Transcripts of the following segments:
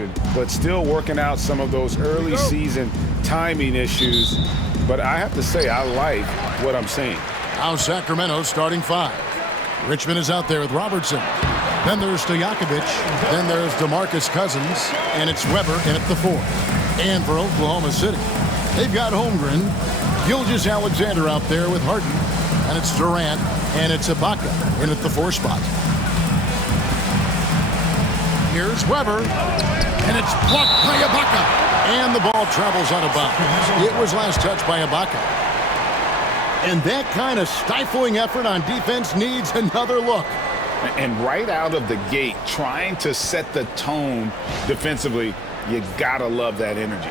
production, but still working out some of those early season timing issues. But I have to say, I like what I'm seeing. Now Sacramento starting 5. Richmond is out there with Robertson. Then there's Stojakovic. Then there's DeMarcus Cousins. And it's Weber in at the 4. And for Oklahoma City, they've got Holmgren, Gilgeous-Alexander out there with Harden. And it's Durant. And it's Ibaka in at the 4 spot. Here's Weber. And it's blocked by Ibaka. And the ball travels out of bounds. It was last touched by Ibaka. And that kind of stifling effort on defense needs another look. And right out of the gate, trying to set the tone defensively, you gotta love that energy.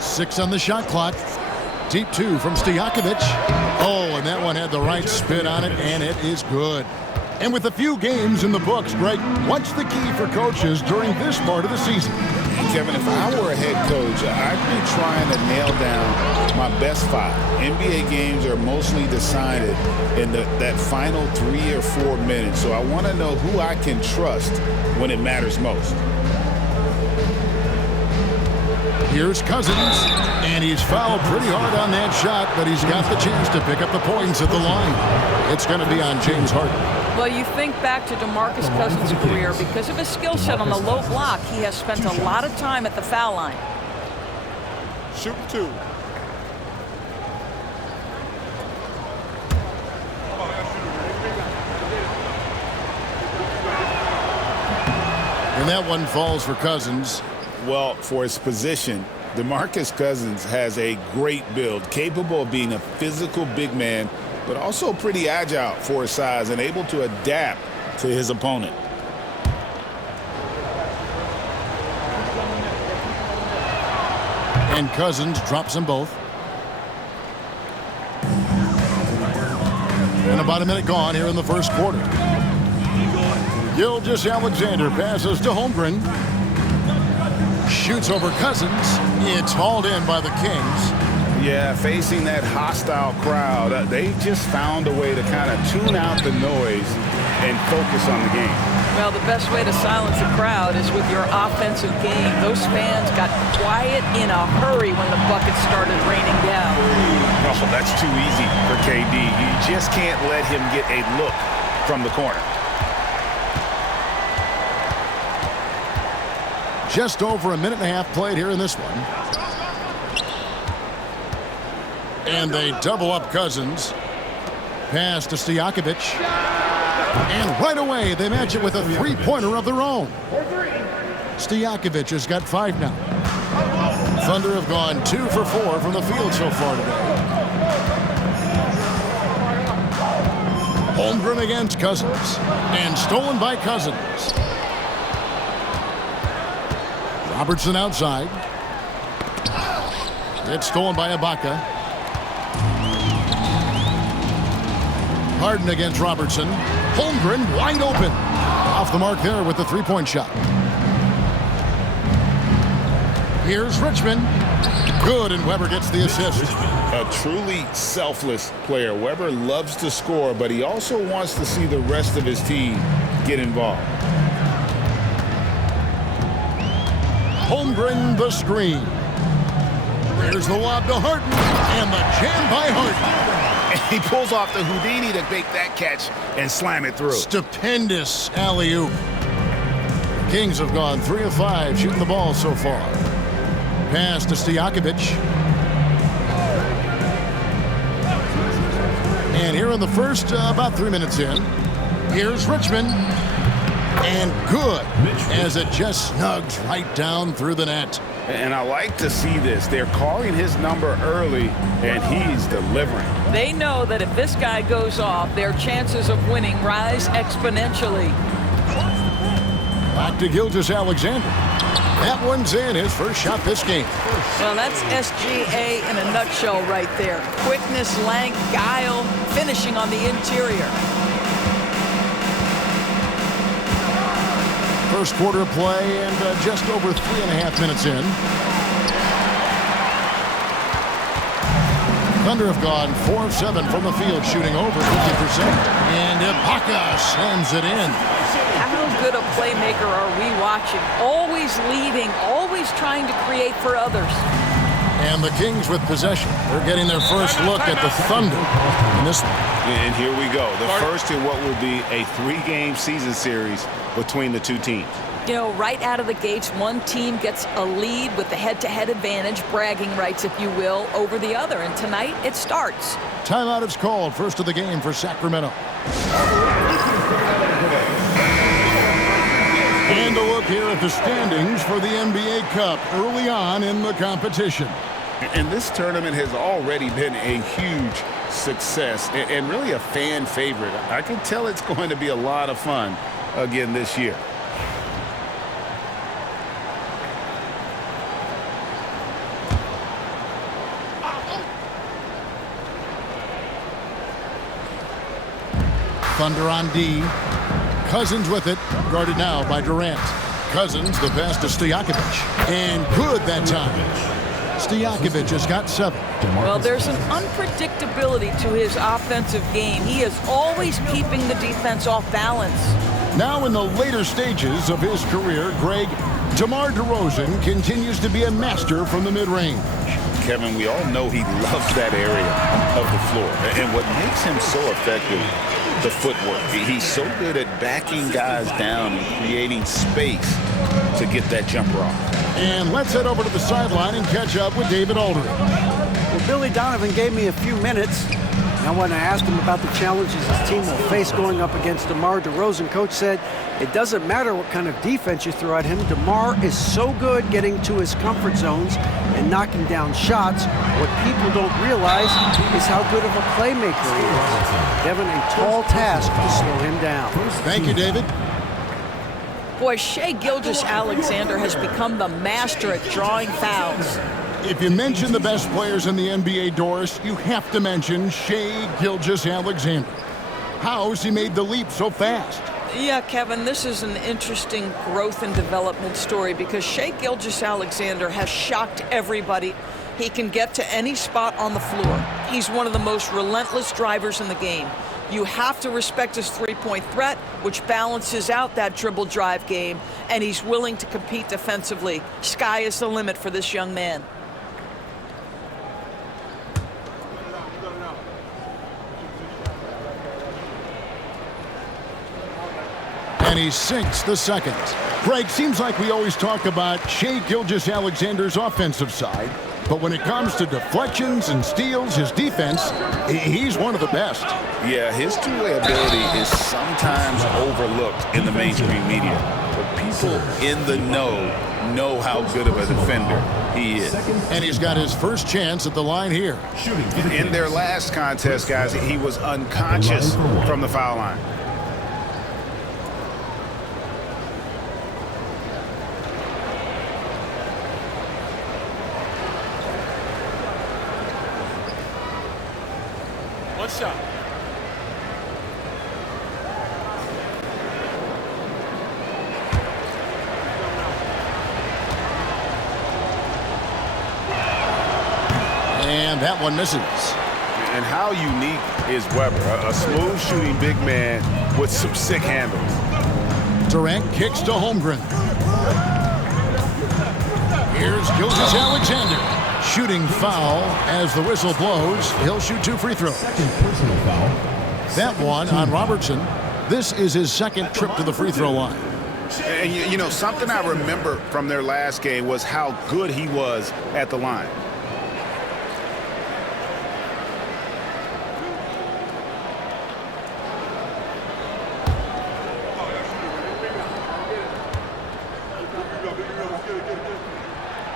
Six on the shot clock. Deep 2 from Stojakovic. Oh, and that one had the right spin on it, and it is good. And with a few games in the books, Greg, what's the key for coaches during this part of the season? Kevin, if I were a head coach, I'd be trying to nail down my best 5. NBA games are mostly decided in that final 3 or 4 minutes, so I want to know who I can trust when it matters most. Here's Cousins, and he's fouled pretty hard on that shot, but he's got the chance to pick up the points at the line. It's going to be on James Harden. Well, you think back to DeMarcus Cousins' career. Because of his skill set on the low block, he has spent a lot of time at the foul line. Shoot 2. And that one falls for Cousins. Well, for his position, DeMarcus Cousins has a great build, capable of being a physical big man, but also pretty agile for his size and able to adapt to his opponent. And Cousins drops them both. And about a minute gone here in the first quarter. Gilgeous-Alexander passes to Holmgren. Shoots over Cousins. It's hauled in by the Kings. Yeah, facing that hostile crowd, they just found a way to kind of tune out the noise and focus on the game. Well, the best way to silence a crowd is with your offensive game. Those fans got quiet in a hurry when the buckets started raining down. Oh, that's too easy for KD. You just can't let him get a look from the corner. Just over a minute and a half played here in this one. And they double up Cousins. Pass to Stojakovic. And right away, they match it with a three-pointer of their own. Stojakovic has got 5 now. Thunder have gone 2 for 4 from the field so far today. Holmgren against Cousins. And stolen by Cousins. Robertson outside. It's stolen by Ibaka. Harden against Robertson. Holmgren wide open. Off the mark there with the three-point shot. Here's Richmond. Good, and Weber gets the assist. A truly selfless player. Weber loves to score, but he also wants to see the rest of his team get involved. Holmgren the screen. There's the lob to Harden. And the jam by Harden. And he pulls off the Houdini to make that catch and slam it through. Stupendous alley-oop. Kings have gone 3 of 5 shooting the ball so far. Pass to Stojakovic. And here in the first, about 3 minutes in, here's Richmond. And good, as it just snugs right down through the net. And I like to see this. They're calling his number early, and he's delivering. They know that if this guy goes off, their chances of winning rise exponentially. Back to Gilgeous-Alexander. That one's in, his first shot this game. Well, that's SGA in a nutshell right there. Quickness, length, guile, finishing on the interior. First quarter of play and just over 3.5 minutes in. Thunder have gone 4 of 7 from the field, shooting over 50%. And Ibaka slams it in. How good a playmaker are we watching? Always leading, always trying to create for others. And the Kings with possession. They're getting their first look at the Thunder in this one. And here we go. The first in what will be a 3-game season series between the two teams. You know, right out of the gates, one team gets a lead with the head-to-head advantage, bragging rights, if you will, over the other. And tonight, it starts. Timeout is called. First of the game for Sacramento. And a look here at the standings for the NBA Cup early on in the competition. And this tournament has already been a huge success and really a fan favorite. I can tell it's going to be a lot of fun again this year. Thunder on D. Cousins with it, guarded now by Durant. Cousins, the pass to Stojakovic. And good that time. Stojakovic has got 7. Well, there's an unpredictability to his offensive game. He is always keeping the defense off balance. Now in the later stages of his career, Greg, DeMar DeRozan continues to be a master from the mid-range. Kevin, we all know he loves that area of the floor. And what makes him so effective, the footwork. He's so good at backing guys down and creating space to get that jumper off. And let's head over to the sideline and catch up with David Aldridge. Well, Billy Donovan gave me a few minutes. Now, when I asked him about the challenges his team will face going up against DeMar DeRozan, Coach said it doesn't matter what kind of defense you throw at him. DeMar is so good getting to his comfort zones and knocking down shots. What people don't realize is how good of a playmaker he is. Given a tall task to slow him down. Thank you, David. Boy, Shai Gilgeous-Alexander has become the master at drawing fouls. If you mention the best players in the NBA, Doris, you have to mention Shai Gilgeous-Alexander. How has he made the leap so fast? Yeah, Kevin, this is an interesting growth and development story because Shai Gilgeous-Alexander has shocked everybody. He can get to any spot on the floor. He's one of the most relentless drivers in the game. You have to respect his three-point threat, which balances out that dribble drive game, and he's willing to compete defensively. Sky is the limit for this young man. And he sinks the second. Greg, seems like we always talk about Shai Gilgeous-Alexander's offensive side, but when it comes to deflections and steals, his defense, he's one of the best. Yeah, his two-way ability is sometimes overlooked in the mainstream media, but people in the know how good of a defender he is. And he's got his first chance at the line here. In their last contest, guys, he was unconscious from the foul line. Shot. And that one misses. And how unique is Weber? A smooth shooting big man with some sick handles. Durant kicks to Holmgren. Here's Gilgeous-Alexander. Shooting foul as the whistle blows. He'll shoot 2 free throws. That one on Robertson. This is his second trip to the free throw line. And you know, something I remember from their last game was how good he was at the line.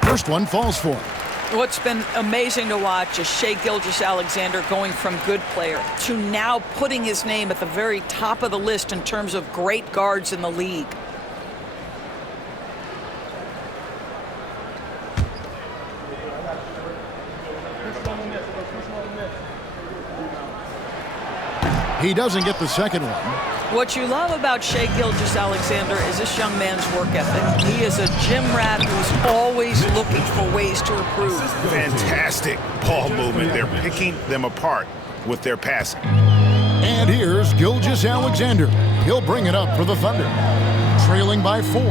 First one falls for him. What's been amazing to watch is Shai Gilgeous-Alexander going from good player to now putting his name at the very top of the list in terms of great guards in the league. He doesn't get the second one. What you love about Shai Gilgeous-Alexander is this young man's work ethic. He is a gym rat who's always looking for ways to improve. Fantastic ball movement. They're picking them apart with their passing. And here's Gilgeous-Alexander. He'll bring it up for the Thunder, trailing by 4.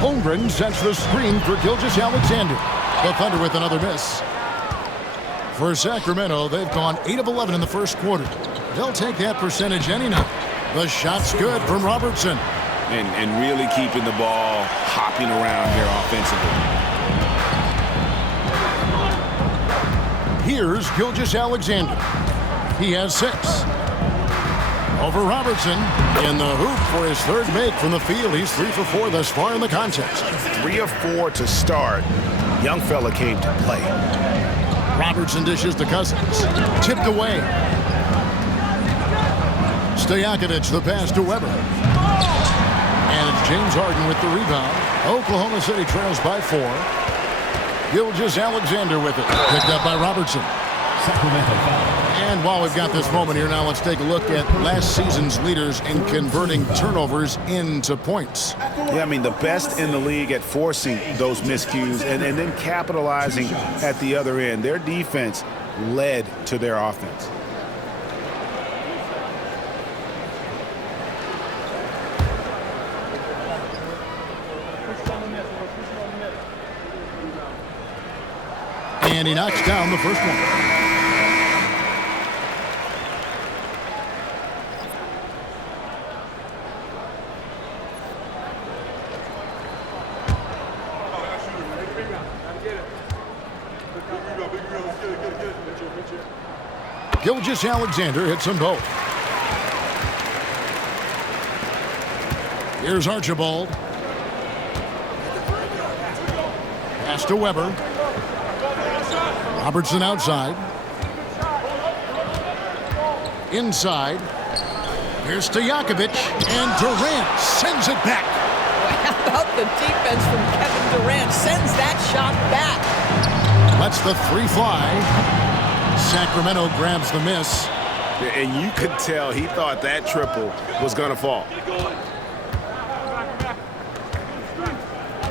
Holmgren sets the screen for Gilgeous-Alexander. The Thunder with another miss. For Sacramento, they've gone 8 of 11 in the first quarter. They'll take that percentage any night. The shot's good from Robertson. And really keeping the ball hopping around here offensively. Here's Gilgeous-Alexander. He has 6. Over Robertson in the hoop for his third make from the field. He's 3 for 4 thus far in the contest. 3 of 4 to start. Young fella came to play. Robertson dishes to Cousins. Tipped away. Stojakovic the pass to Weber. And it's James Harden with the rebound. Oklahoma City trails by 4. Gilgeous-Alexander with it. Picked up by Robertson. And while we've got this moment here now, let's take a look at last season's leaders in converting turnovers into points. Yeah, I mean, the best in the league at forcing those miscues and then capitalizing at the other end. Their defense led to their offense. And he knocks down the first one. Gilgeous-Alexander hits them both. Here's Archibald. Pass to Weber. Robertson outside. Inside. Here's Stojakovic. And Durant sends it back. How about the defense from Kevin Durant? Sends that shot back. Lets the 3 fly. Sacramento grabs the miss. And you could tell he thought that triple was going to fall.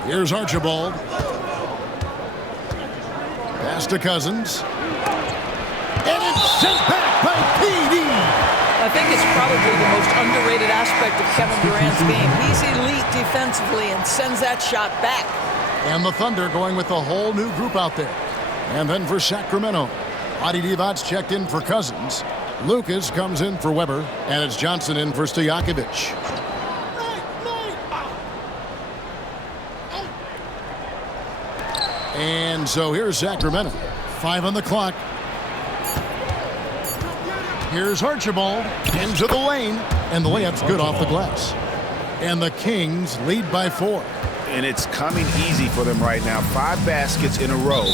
Here's Archibald. Pass to Cousins. And it's sent back by PD. I think it's probably the most underrated aspect of Kevin Durant's game. He's elite defensively and sends that shot back. And the Thunder going with a whole new group out there. And then for Sacramento, Adi Divac's checked in for Cousins. Lucas comes in for Weber. And it's Johnson in for Stojakovic. And so here's Sacramento. 5 on the clock. Here's Archibald into the lane. And the layup's good off the glass. And the Kings lead by 4. And it's coming easy for them right now. 5 baskets in a row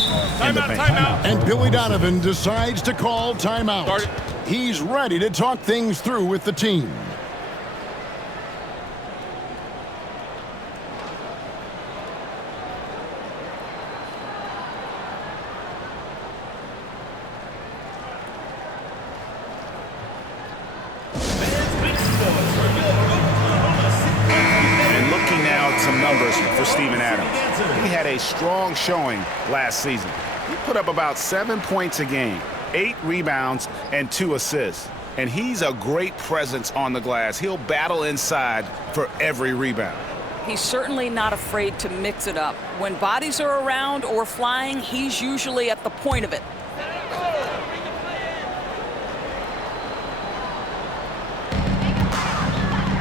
in the paint. And Billy Donovan decides to call timeout. He's ready to talk things through with the team. He had a strong showing last season. He put up about 7 points a game, 8 rebounds, and 2 assists. And he's a great presence on the glass. He'll battle inside for every rebound. He's certainly not afraid to mix it up. When bodies are around or flying, he's usually at the point of it.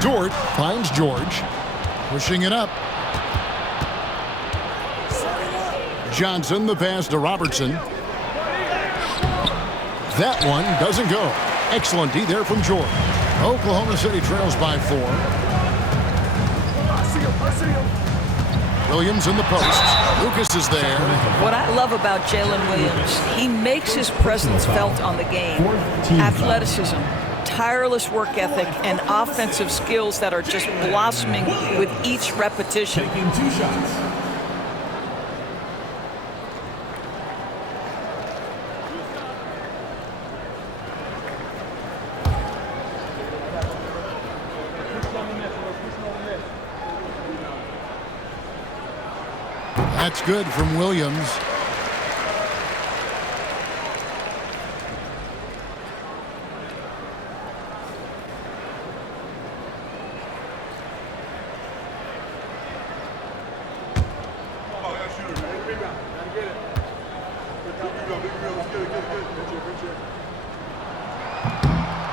Dort finds George, pushing it up. Johnson, the pass to Robertson. That one doesn't go. Excellent D there from George. Oklahoma City trails by 4. Williams in the post. Lucas is there. What I love about Jalen Williams, he makes his presence felt on the game. Athleticism, tireless work ethic, and offensive skills that are just blossoming with each repetition. That's good from Williams.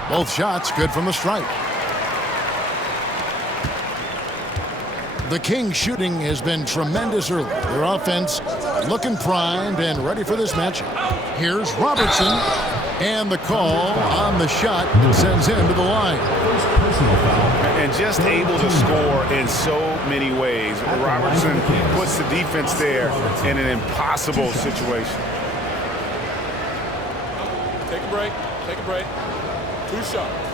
Both shots good from the stripe. The Kings shooting has been tremendous early. Their offense looking primed and ready for this matchup. Here's Robertson, and the call on the shot sends him to the line. And just able to score in so many ways. Robertson puts the defense there in an impossible situation. Take a break. Take a break. 2 shots.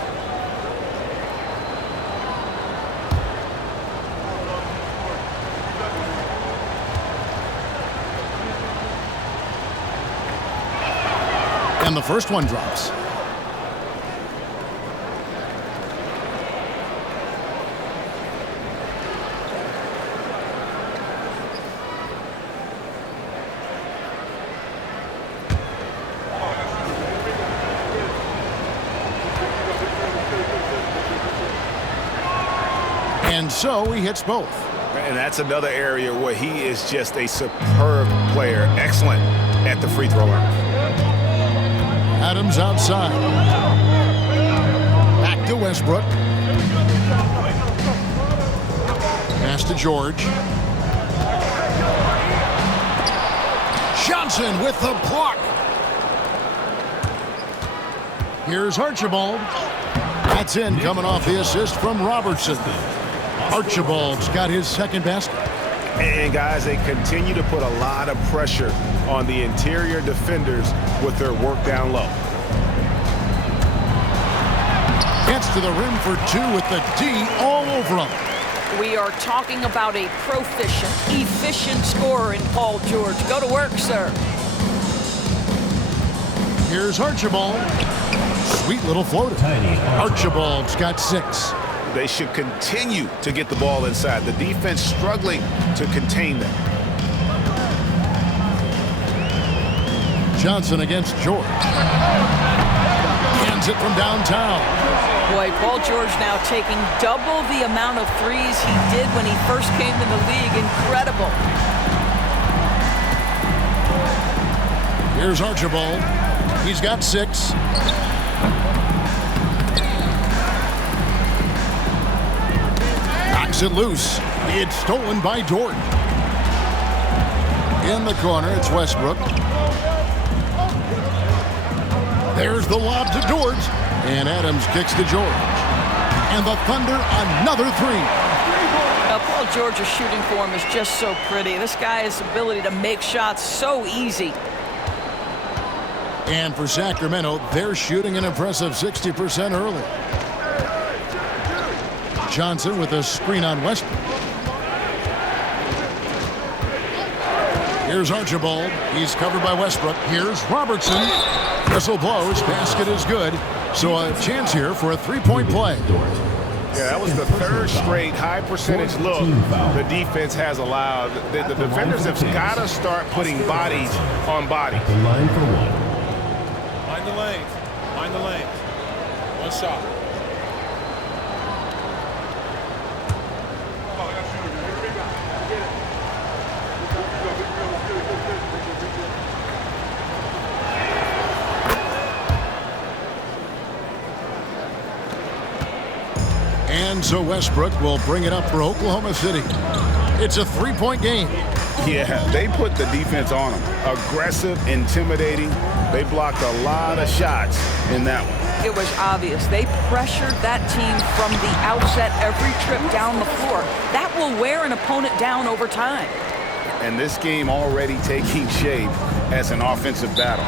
And the first one drops. And so he hits both. And that's another area where he is just a superb player. Excellent at the free throw line. Adams outside. Back to Westbrook. Pass to George. Johnson with the block. Here's Archibald. That's in, coming off the assist from Robertson. Archibald's got his second basket. And guys, they continue to put a lot of pressure on the interior defenders with their work down low. Gets to the rim for 2 with the D all over him. We are talking about a proficient, efficient scorer in Paul George. Go to work, sir. Here's Archibald. Sweet little floater. Archibald's got 6. They should continue to get the ball inside. The defense struggling to contain them. Johnson against George. Hands it from downtown. Boy, Paul George now taking double the amount of threes he did when he first came in the league. Incredible. Here's Archibald. He's got 6. Knocks it loose. It's stolen by Dort. In the corner, it's Westbrook. There's the lob to Dort. And Adams kicks to George. And the Thunder, another 3. Now, Paul George's shooting form is just so pretty. This guy's ability to make shots so easy. And for Sacramento, they're shooting an impressive 60% early. Johnson with a screen on Westbrook. Here's Archibald. He's covered by Westbrook. Here's Robertson. Whistle blows. Basket is good. So a chance here for a 3-point play. Yeah, that was the 3rd straight high percentage look the defense has allowed. The defenders have got to start putting bodies on bodies. The line for 1. Mind the lanes. Mind the lanes. 1 shot. And so Westbrook will bring it up for Oklahoma City. It's a 3-point game. Yeah, they put the defense on them. Aggressive, intimidating. They blocked a lot of shots in that one. It was obvious. They pressured that team from the outset every trip down the floor. That will wear an opponent down over time. And this game already taking shape as an offensive battle.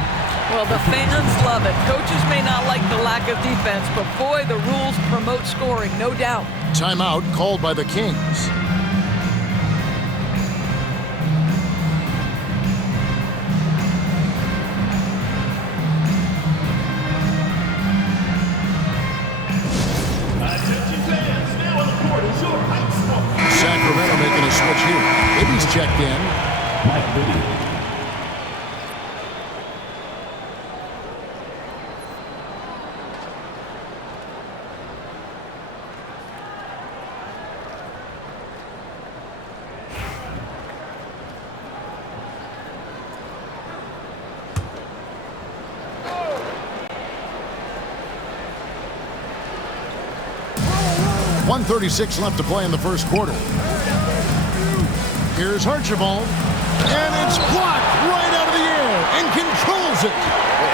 Well, the fans love it. Coaches may not like the lack of defense, but boy, the rules promote scoring, no doubt. Timeout called by the Kings. Sacramento making a switch here. Ibby's checked in. .136 left to play in the first quarter. Here's Archibald, and it's blocked right out of the air and controls it.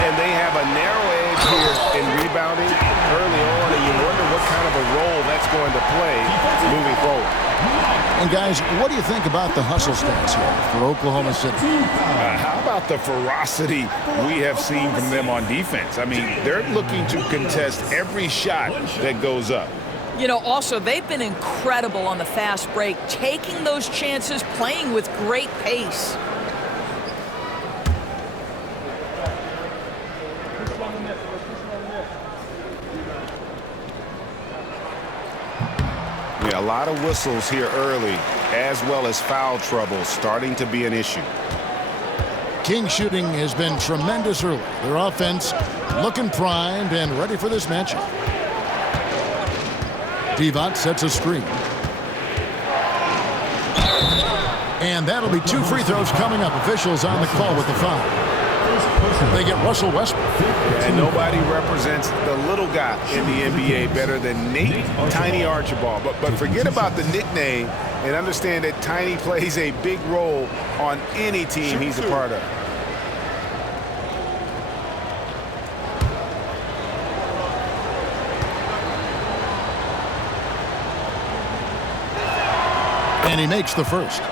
And they have a narrow edge here in rebounding early on, and you wonder what kind of a role that's going to play moving forward. And guys, what do you think about the hustle stats here for Oklahoma City? How about the ferocity we have seen from them on defense? I mean, they're looking to contest every shot that goes up. You know, also, they've been incredible on the fast break, taking those chances, playing with great pace. Yeah, a lot of whistles here early, as well as foul trouble starting to be an issue. King shooting has been tremendous early. Their offense looking primed and ready for this matchup. Divac sets a screen. And that'll be 2 free throws coming up. Officials on the call with the foul. They get Russell Westbrook. And nobody represents the little guy in the NBA better than Nate Tiny Archibald. But forget about the nickname and understand that Tiny plays a big role on any team he's a part of. And he makes the first.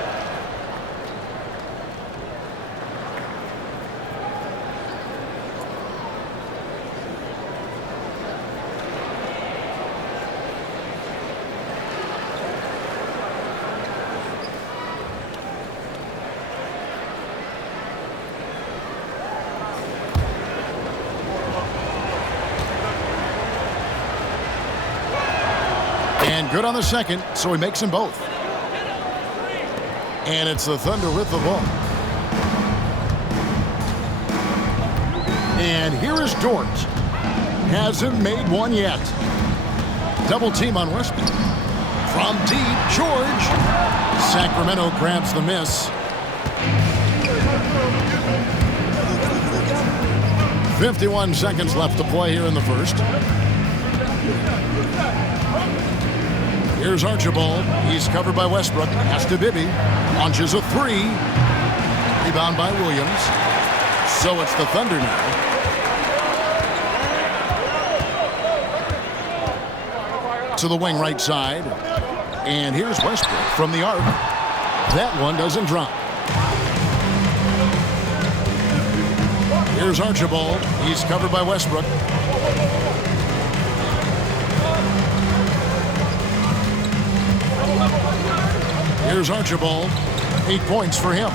And good on the second, so he makes them both. And it's the Thunder with the ball. And here is Dort. Hasn't made one yet. Double team on Westbrook. From deep, George. Sacramento grabs the miss. 51 seconds left to play here in the first. Here's Archibald. He's covered by Westbrook. Has to Bibby. Launches a 3. Rebound by Williams. So it's the Thunder now. To the wing right side. And here's Westbrook from the arc. That one doesn't drop. Here's Archibald. He's covered by Westbrook. Here's Archibald. 8 points for him.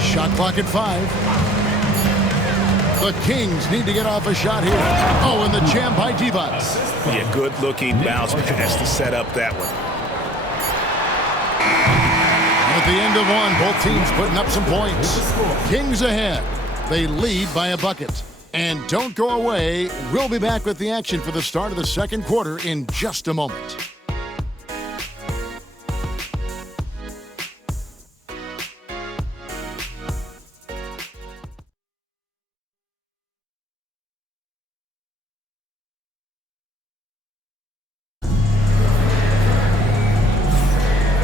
Shot clock at 5. The Kings need to get off a shot here. Oh, and the jam by Divac. Yeah, good-looking bounce pass to set up that one. At the end of one, both teams putting up some points. Kings ahead. They lead by a bucket. And don't go away. We'll be back with the action for the start of the second quarter in just a moment.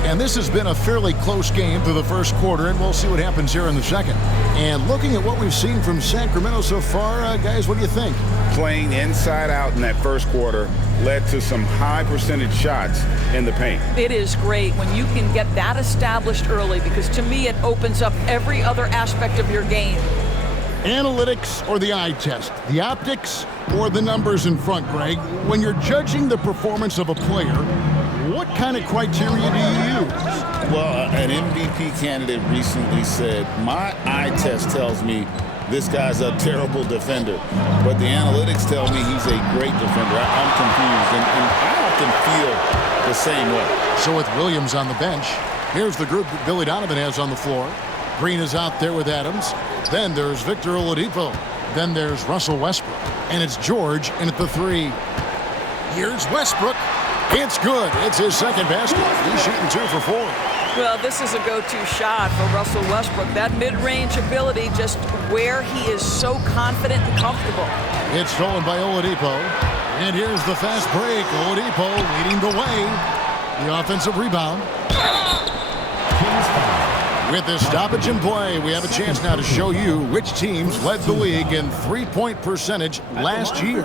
And this has been a fairly close game through the first quarter, and we'll see what happens here in the second. And looking at what we've seen from Sacramento so far, guys, what do you think? Playing inside out in that first quarter led to some high percentage shots in the paint. It is great when you can get that established early, because to me it opens up every other aspect of your game. Analytics or the eye test? The optics or the numbers in front, Greg? When you're judging the performance of a player, what kind of criteria do you use? Well, an MVP candidate recently said, my eye test tells me this guy's a terrible defender, but the analytics tell me he's a great defender. I'm confused, and I often feel the same way. So with Williams on the bench, Here's the group that Billy Donovan has on the floor. Green is out there with Adams. Then there's Victor Oladipo. Then there's Russell Westbrook. And it's George in at the 3. Here's Westbrook. It's good. It's his second basket. He's shooting 2 for 4. Well, this is a go-to shot for Russell Westbrook. That mid-range ability, just where he is so confident and comfortable. It's stolen by Oladipo. And here's the fast break. Oladipo leading the way. The offensive rebound. With this stoppage in play, we have a chance now to show you which teams led the league in three-point percentage last year.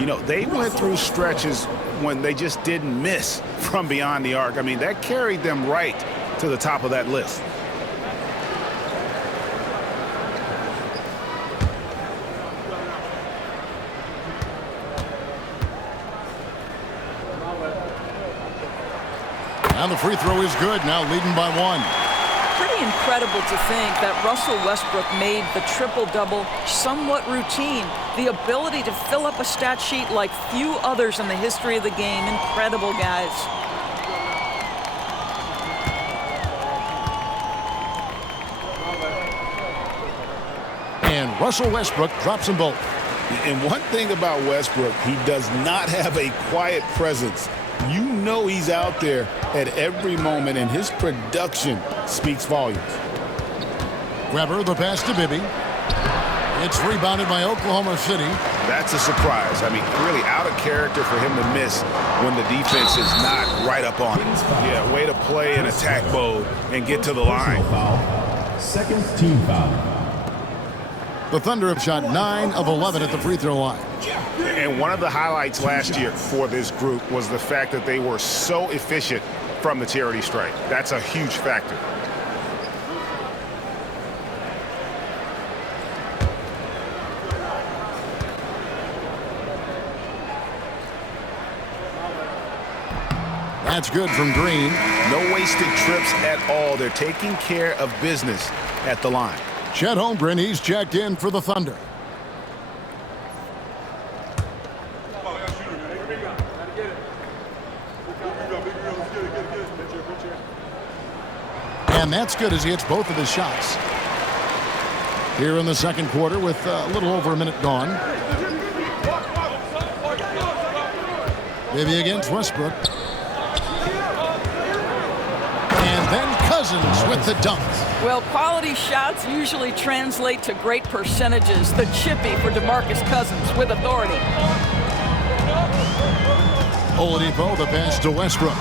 You know, they went through stretches when they just didn't miss from beyond the arc. I mean, that carried them right to the top of that list. And the free throw is good, now leading by 1. Pretty incredible to think that Russell Westbrook made the triple-double somewhat routine. The ability to fill up a stat sheet like few others in the history of the game. Incredible, guys. And Russell Westbrook drops them both. And one thing about Westbrook, he does not have a quiet presence. You know he's out there at every moment, and his production speaks volumes. Weber, the pass to Bibby. It's rebounded by Oklahoma City. That's a surprise. I mean, really out of character for him to miss when the defense is not right up on him. Yeah, way to play in attack mode and get to the line. Second team foul. The Thunder have shot 9 of 11 at the free throw line. And one of the highlights last year for this group was the fact that they were so efficient from the charity stripe. That's a huge factor. That's good from Green. No wasted trips at all. They're taking care of business at the line. Chet Holmgren, he's checked in for the Thunder. And that's good as he hits both of his shots. Here in the second quarter with a little over a minute gone. Maybe against Westbrook. And then Cousins with the dunk. Well, quality shots usually translate to great percentages. The chippy for DeMarcus Cousins with authority. Oladipo, the pass to Westbrook.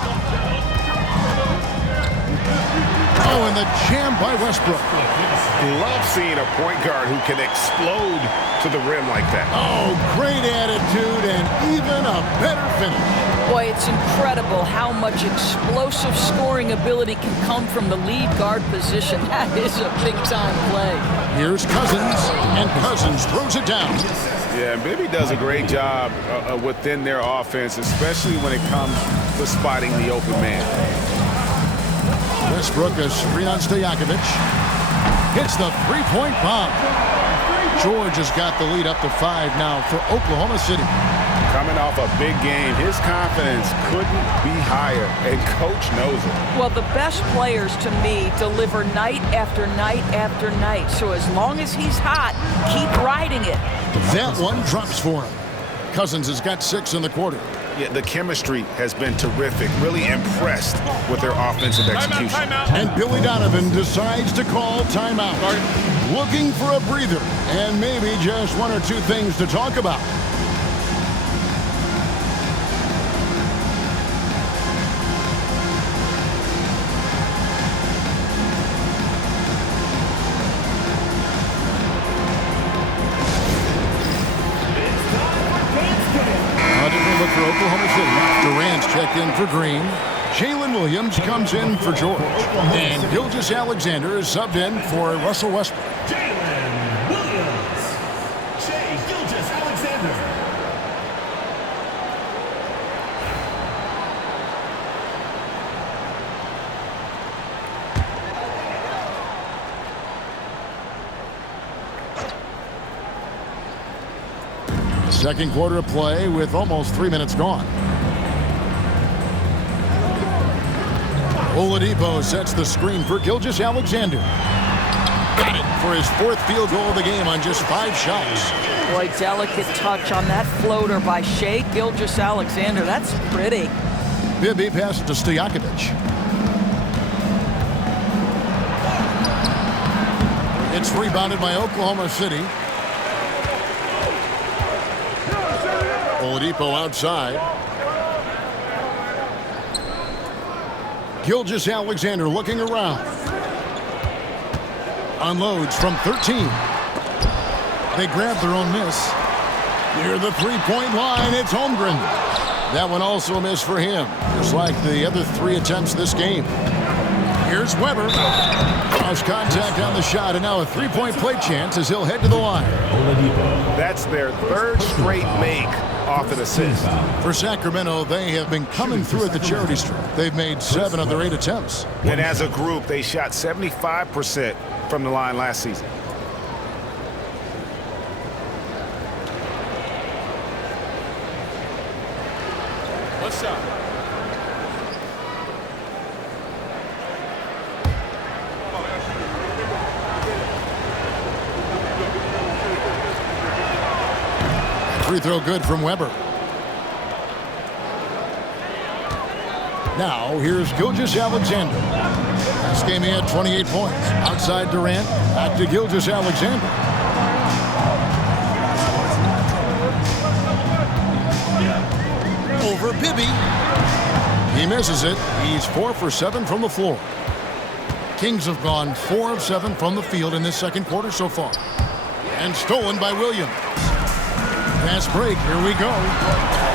Oh, and the jam by Westbrook. Love seeing a point guard who can explode to the rim like that. Oh, great attitude and even a better finish. Boy, it's incredible how much explosive scoring ability can come from the lead guard position. That is a big-time play. Here's Cousins, and Cousins throws it down. Yeah, and Bibby does a great job within their offense, especially when it comes to spotting the open man. Westbrook, a screen on Stojakovic. Hits the three-point bomb. George has got the lead up to 5 now for Oklahoma City. Coming off a big game, his confidence couldn't be higher, and coach knows it. Well, the best players, to me, deliver night after night after night. So as long as he's hot, keep riding it. That one drops for him. Cousins has got 6 in the quarter. Yeah, the chemistry has been terrific. Really impressed with their offensive execution. And Billy Donovan decides to call timeout. Looking for a breather and maybe just 1 or 2 things to talk about. For Oklahoma City, Durant's checked in for Green. Jalen Williams comes in for George. And Gilgeous-Alexander is subbed in for Russell Westbrook. Jalen Williams. Shai Gilgeous-Alexander. Second quarter of play with almost 3 minutes gone. Oladipo sets the screen for Gilgeous-Alexander. Got it for his 4th field goal of the game on just 5 shots. Boy, delicate touch on that floater by Shai Gilgeous-Alexander. That's pretty. Bibby passes to Stojakovic. It's rebounded by Oklahoma City. Oladipo outside. Gilgeous-Alexander looking around. Unloads from 13. They grab their own miss. Near the three-point line, it's Holmgren. That one also a miss for him, just like the other 3 attempts this game. Here's Weber. Cross contact on the shot, and now a 3-point play chance as he'll head to the line. That's their 3rd straight make off an assist. For Sacramento, they have been coming through at the charity stripe. They've made 7 of their 8 attempts. And as a group, they shot 75% from the line last season. One shot. Free throw good from Weber. Now, here's Gilgeous-Alexander. Last game he had 28 points. Outside Durant, back to Gilgeous-Alexander. Over Bibby. He misses it. He's 4 for 7 from the floor. Kings have gone 4 of 7 from the field in this second quarter so far. And stolen by Williams. Fast break, here we go.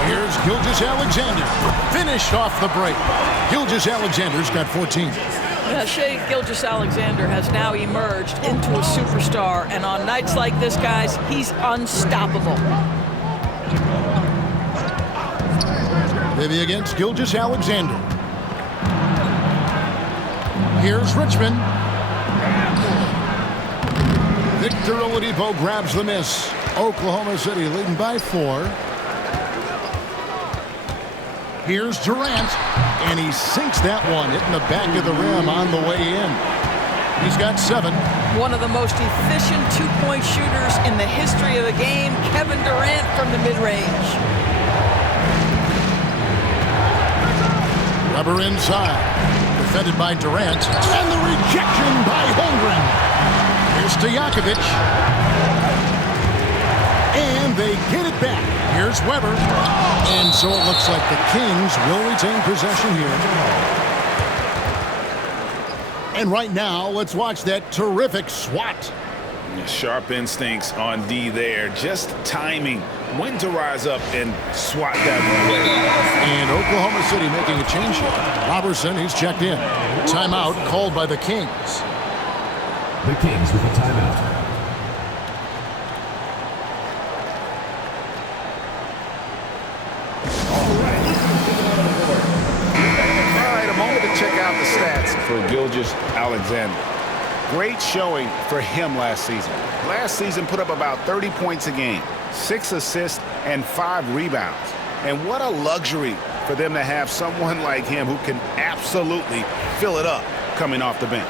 Here's Gilgeous-Alexander. Finished off the break. Gilgeous-Alexander's got 14. Shai Gilgeous-Alexander has now emerged into a superstar, and on nights like this, guys, he's unstoppable. Bibby against Gilgeous-Alexander. Here's Richmond. Victor Oladipo grabs the miss. Oklahoma City leading by 4. Here's Durant, and he sinks that one, hitting the back of the rim on the way in. He's got 7. One of the most efficient two-point shooters in the history of the game, Kevin Durant from the mid-range. Weber inside, defended by Durant, and the rejection by Holmgren. Here's Stojakovic. And they get it back. Here's Weber. And so it looks like the Kings will retain possession here. And right now, let's watch that terrific swat. Sharp instincts on D there. Just timing when to rise up and swat that one away. And Oklahoma City making a change here. Robertson, he's checked in. Timeout called by the Kings. The Kings with a timeout. Check out the stats For Gilgeous-Alexander. Great showing for him last season. Last season put up about 30 points a game, 6 assists, and 5 rebounds. And what a luxury for them to have someone like him who can absolutely fill it up coming off the bench.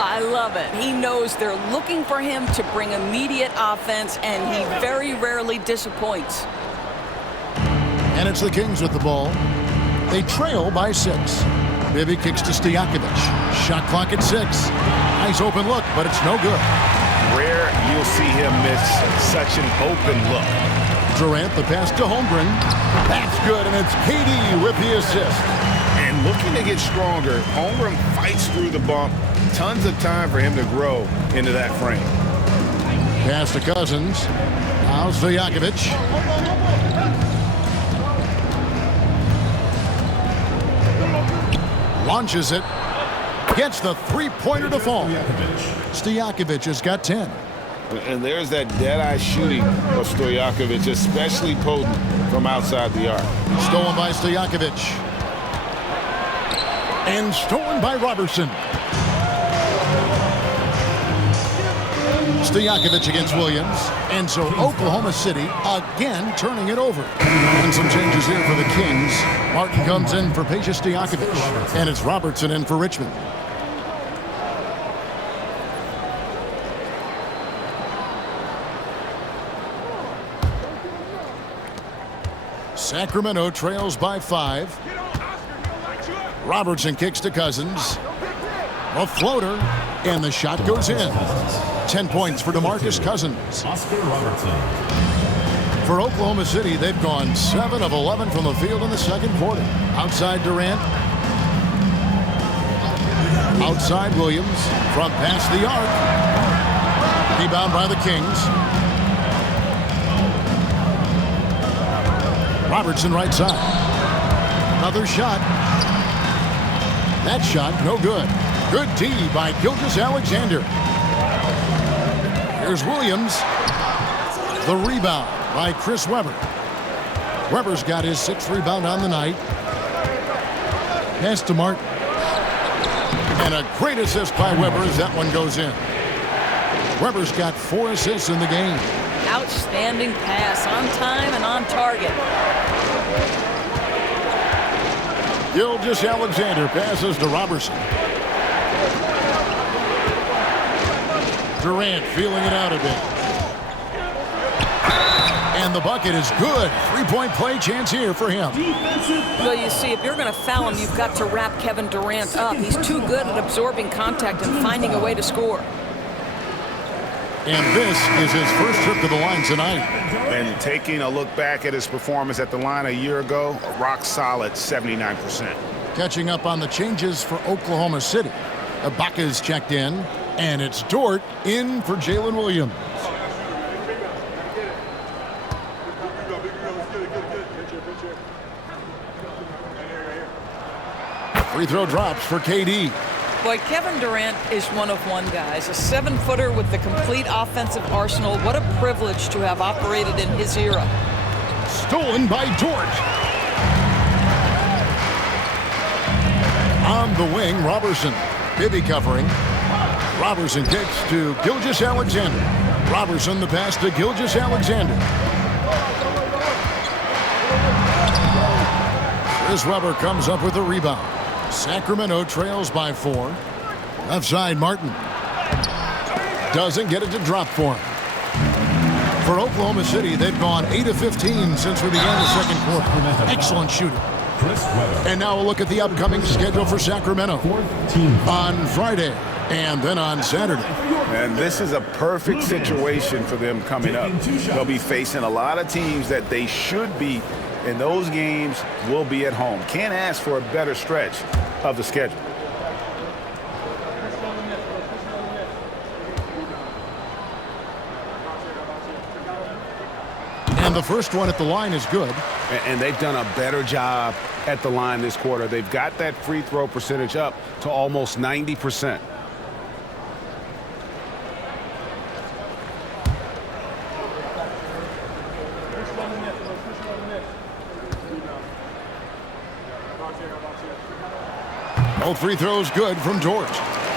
I love it. He knows they're looking for him to bring immediate offense, and he very rarely disappoints. And it's the Kings with the ball. They trail by 6. Bibby kicks to Stojakovic. Shot clock at 6. Nice open look, but it's no good. Rare you'll see him miss such an open look. Durant, the pass to Holmgren. That's good, and it's KD with the assist. And looking to get stronger, Holmgren fights through the bump. Tons of time for him to grow into that frame. Pass to Cousins. Now Stojakovic. Launches it. Gets the three-pointer to fall. Stojakovic has got 10. And there's that dead-eye shooting of Stojakovic, especially potent from outside the arc. Stolen by Stojakovic. And stolen by Robertson. Stojakovic against Williams. And so Oklahoma City again turning it over. And some changes here for the Kings. Martin comes in for Stojakovic. And it's Robertson in for Richmond. Sacramento trails by 5. Robertson kicks to Cousins. A floater, and the shot goes in. 10 points for DeMarcus Cousins. Oscar Robertson. For Oklahoma City, they've gone 7 of 11 from the field in the second quarter. Outside Durant. Outside Williams. From past the arc. Rebound by the Kings. Robertson right side. Another shot. That shot no good. Good D by Gilgeous-Alexander. Here's Williams. The rebound by Chris Webber. Webber's got his 6th rebound on the night. Pass to Martin. And a great assist by Webber as that one goes in. Webber's got 4 assists in the game. Outstanding pass, on time and on target. Gilgeous-Alexander passes to Robertson. Durant feeling it out a bit. And the bucket is good. 3-point play chance here for him. Well, you see, if you're going to foul him, you've got to wrap Kevin Durant up. He's too good at absorbing contact and finding a way to score. And this is his first trip to the line tonight. And taking a look back at his performance at the line a year ago, a rock solid 79%. Catching up on the changes for Oklahoma City. Ibaka's checked in, and it's Dort in for Jalen Williams. Free throw drops for KD. Boy, Kevin Durant is one of one, guys. A 7-footer with the complete offensive arsenal. What a privilege to have operated in his era. Stolen by Dort. On the wing, Robertson. Bibby covering. Robertson kicks to Gilgeous-Alexander. Robertson the pass to Gilgeous-Alexander. Chris Webber comes up with a rebound. Sacramento trails by 4. Left side, Martin. Doesn't get it to drop for him. For Oklahoma City, they've gone 8 of 15 since we began the second quarter. Excellent shooting. And now a look at the upcoming schedule for Sacramento. On Friday and then on Saturday. And this is a perfect situation for them coming up. They'll be facing a lot of teams that they should beat, and those games will be at home. Can't ask for a better stretch of the schedule. And the first one at the line is good. And they've done a better job at the line this quarter. They've got that free throw percentage up to almost 90%. Both free throws good from Dort.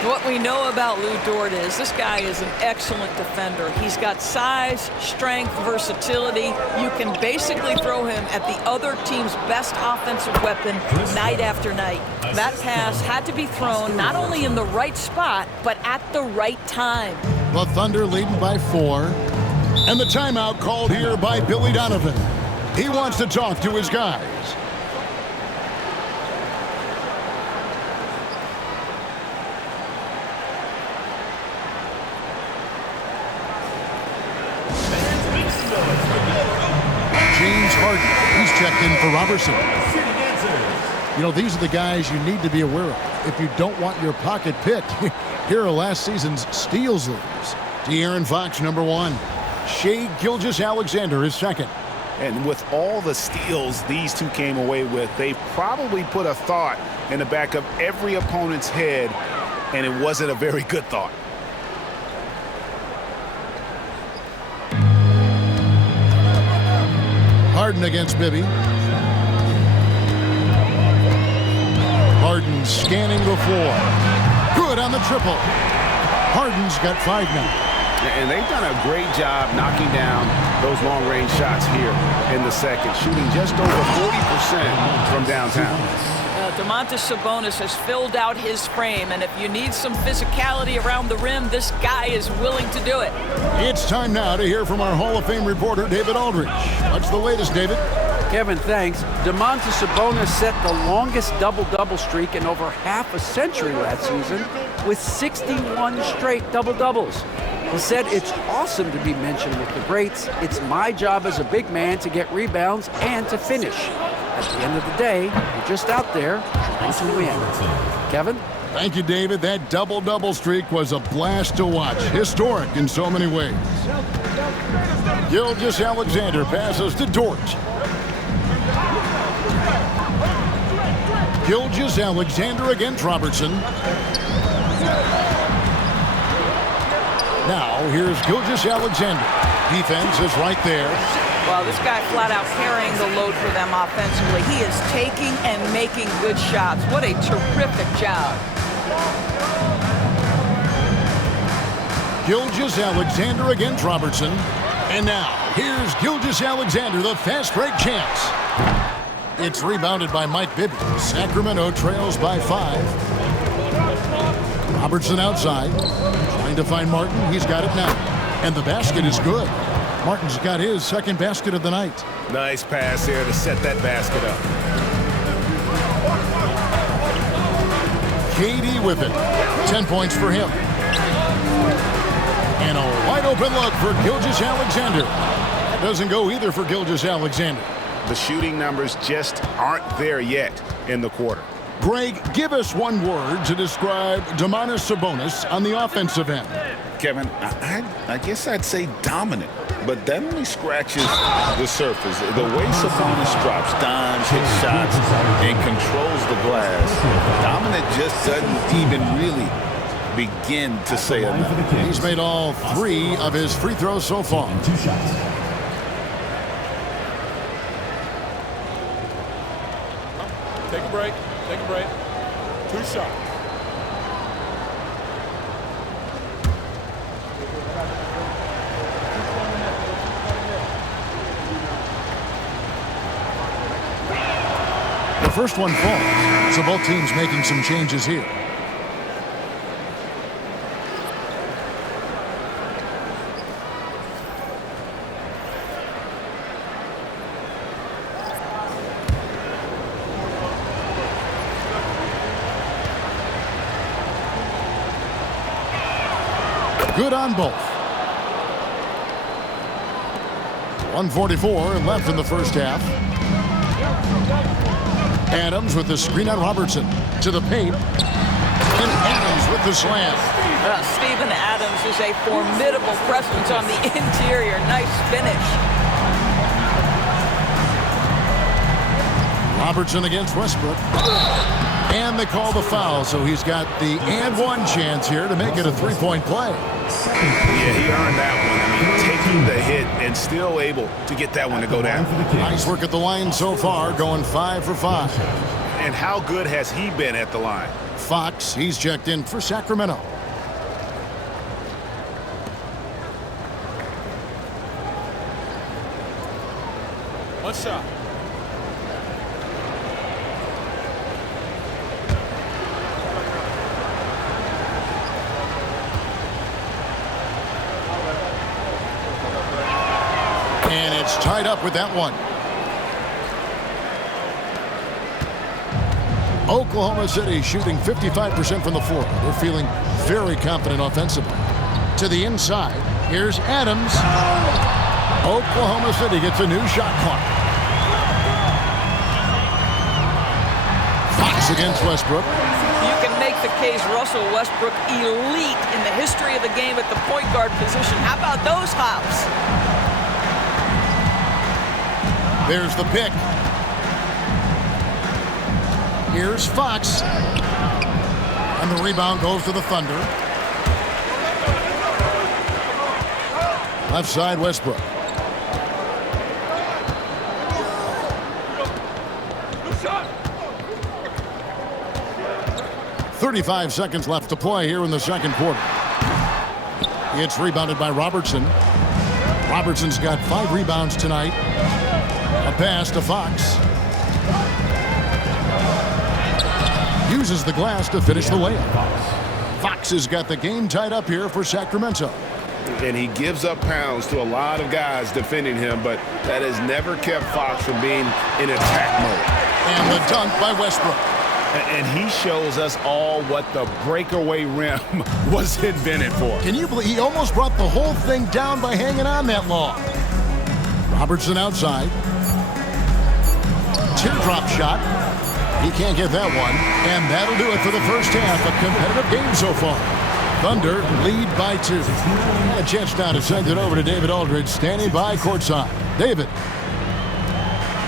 What we know about Lou Dort is this guy is an excellent defender. He's got size, strength, versatility. You can basically throw him at the other team's best offensive weapon night after night. That pass had to be thrown not only in the right spot, but at the right time. The Thunder leading by 4. And the timeout called here by Billy Donovan. He wants to talk to his guys. He's checked in for Robertson. You know, these are the guys you need to be aware of if you don't want your pocket picked. Here are last season's steals leaders. De'Aaron Fox, number 1. Shai Gilgeous-Alexander is second. And with all the steals these two came away with, they probably put a thought in the back of every opponent's head, and it wasn't a very good thought. Harden against Bibby. Harden scanning the floor. Good on the triple. Harden's got 5 now. And they've done a great job knocking down those long-range shots here in the second, shooting just over 40% from downtown. Domantas Sabonis has filled out his frame, and if you need some physicality around the rim, this guy is willing to do it. It's time now to hear from our Hall of Fame reporter, David Aldridge. What's the latest, David? Kevin, thanks. Domantas Sabonis set the longest double-double streak in over half a century last season with 61 straight double-doubles. He said, "It's awesome to be mentioned with the greats. It's my job as a big man to get rebounds and to finish. At the end of the day, you're just out there trying to win." Kevin? Thank you, David. That double-double streak was a blast to watch. Historic in so many ways. Gilgeous-Alexander passes to Dort. Gilgeous-Alexander against Robertson. Now, here's Gilgeous-Alexander. Defense is right there. Well, this guy flat out carrying the load for them offensively. He is taking and making good shots. What a terrific job. Gilgeous-Alexander against Robertson. And now, here's Gilgeous-Alexander, the fast break chance. It's rebounded by Mike Bibby. Sacramento trails by 5. Robertson outside, trying to find Martin. He's got it now. And the basket is good. Martin's got his second basket of the night. Nice pass here to set that basket up. KD with it. 10 points for him. And a wide open look for Gilgeous-Alexander. That doesn't go either for Gilgeous-Alexander. The shooting numbers just aren't there yet in the quarter. Greg, give us one word to describe Domantas Sabonis on the offensive end. Kevin, I guess I'd say dominant, but that only scratches the surface. The way Sabonis drops dimes, hits shots, and controls the glass, dominant just doesn't even really begin to say enough. He's made all 3 of his free throws so far. 2 shots. Take a break. Take a break. 2 shots. The first one falls, so both teams making some changes here. Good on both. 1:44 left in the first half. Adams with the screen on Robertson. To the paint. And Adams with the slam. Steven Adams is a formidable presence on the interior. Nice finish. Robertson against Westbrook. And they call the foul, so he's got the and one chance here to make it a 3-point play. Yeah, he earned that one. I mean, taking the hit and still able to get that one to go down. Nice work at the line so far, going 5 for 5. And how good has he been at the line? Fox, he's checked in for Sacramento. One shot. And it's tied up with that one. Oklahoma City shooting 55% from the floor. They're feeling very confident offensively. To the inside, here's Adams. Oklahoma City gets a new shot clock. Fox against Westbrook. You can make the case Russell Westbrook elite in the history of the game at the point guard position. How about those hops? There's the pick. Here's Fox. And the rebound goes to the Thunder. Left side, Westbrook. 35 seconds left to play here in the second quarter. It's rebounded by Robertson. Robertson's got 5 rebounds tonight. A pass to Fox. Uses the glass to finish the layup. Fox has got the game tied up here for Sacramento. And he gives up pounds to a lot of guys defending him, but that has never kept Fox from being in attack mode. And the dunk by Westbrook. And he shows us all what the breakaway rim was invented for. Can you believe he almost brought the whole thing down by hanging on that long? Robertson outside. Teardrop shot. He can't get that one. And that'll do it for the first half. A competitive game so far. Thunder lead by 2. A chance now to send it over to David Aldridge, standing by courtside. David.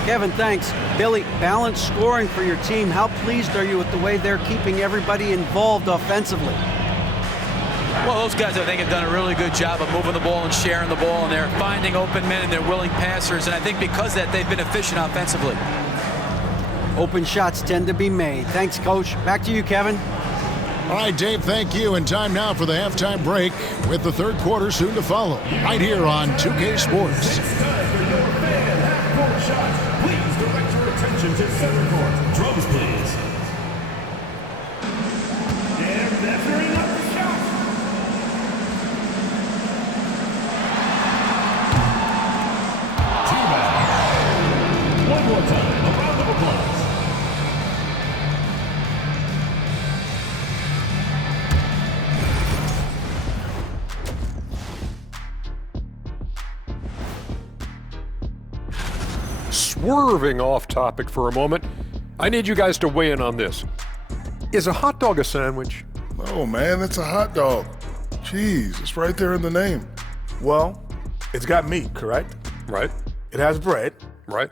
Kevin, thanks. Billy, balanced scoring for your team. How pleased are you with the way they're keeping everybody involved offensively? Well, those guys, I think, have done a really good job of moving the ball and sharing the ball, and they're finding open men and they're willing passers, and I think because of that, they've been efficient offensively. Open shots tend to be made. Thanks, Coach. Back to you, Kevin. All right, Dave, thank you. And time now for the halftime break with the third quarter soon to follow. Right here on 2K Sports. Please direct your attention to center court. Drums, please. They're measuring up the shot. Team out. One more time. A round of applause. Swerving off topic for a moment, I need you guys to weigh in on this. Is a hot dog a sandwich? No, man, it's a hot dog. Jeez, it's right there in the name. Well, it's got meat, correct? Right. It has bread. Right.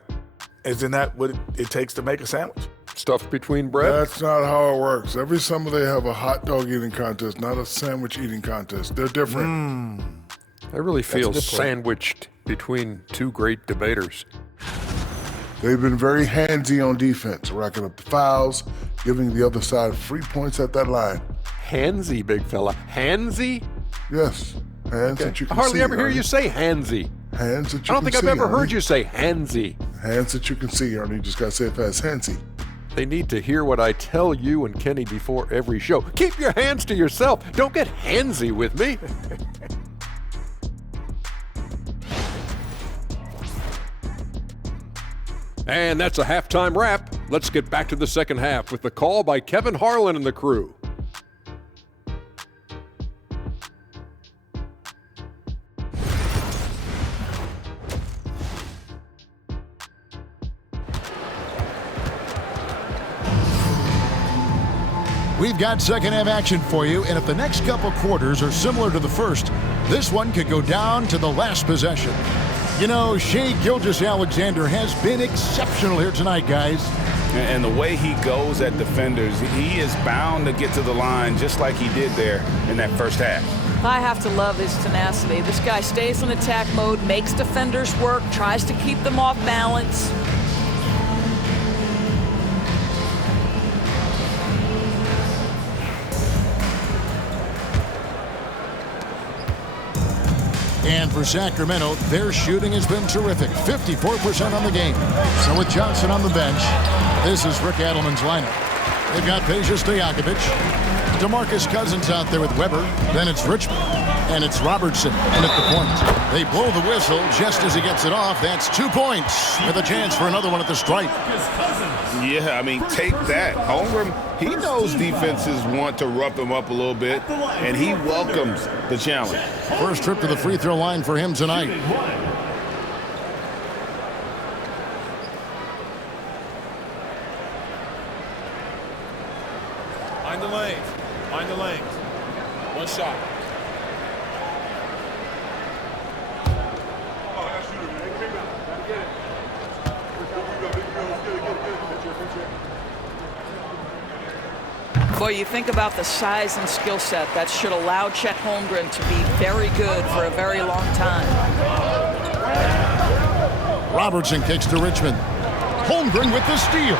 Isn't that what it takes to make a sandwich? Stuffed between bread? That's not how it works. Every summer they have a hot dog eating contest, not a sandwich eating contest. They're different. I really feel That's a good point. sandwiched between two great debaters. They've been very handsy on defense, racking up the fouls, giving the other side free points at that line. Handsy, big fella. Handsy? Yes, hands that you I can hardly see. ever hear Ernie. you say handsy. Hands that you can see. I don't think I've ever heard Ernie. you say handsy. Hands that you can see, Ernie. You just got to say it fast. Handsy. They need to hear what I tell you and Kenny before every show. Keep your hands to yourself. Don't get handsy with me. And that's a halftime wrap. Let's get back to the second half with the call by Kevin Harlan and the crew. We've got second half action for you, and if the next couple quarters are similar to the first, this one could go down to the last possession. You know, Shai Gilgeous-Alexander has been exceptional here tonight, guys. And the way he goes at defenders, he is bound to get to the line just like he did there in that first half. I have to love his tenacity. This guy stays in attack mode, makes defenders work, tries to keep them off balance. And for Sacramento, their shooting has been terrific, 54% on the game. So with Johnson on the bench, this is Rick Adelman's lineup. They've got Peja Stojakovic, DeMarcus Cousins out there with Weber, then it's Richmond, and it's Robertson in at the point. They blow the whistle just as he gets it off. That's 2 points with a chance for another one at the stripe. Yeah, I mean, take that. Holmgren, he knows defenses want to rough him up a little bit, and he welcomes the challenge. First trip to the free throw line for him tonight. Mind the lanes. Mind the lanes. One shot. Boy, you think about the size and skill set that should allow Chet Holmgren to be very good for a very long time. Robertson kicks to Richmond. Holmgren with the steal.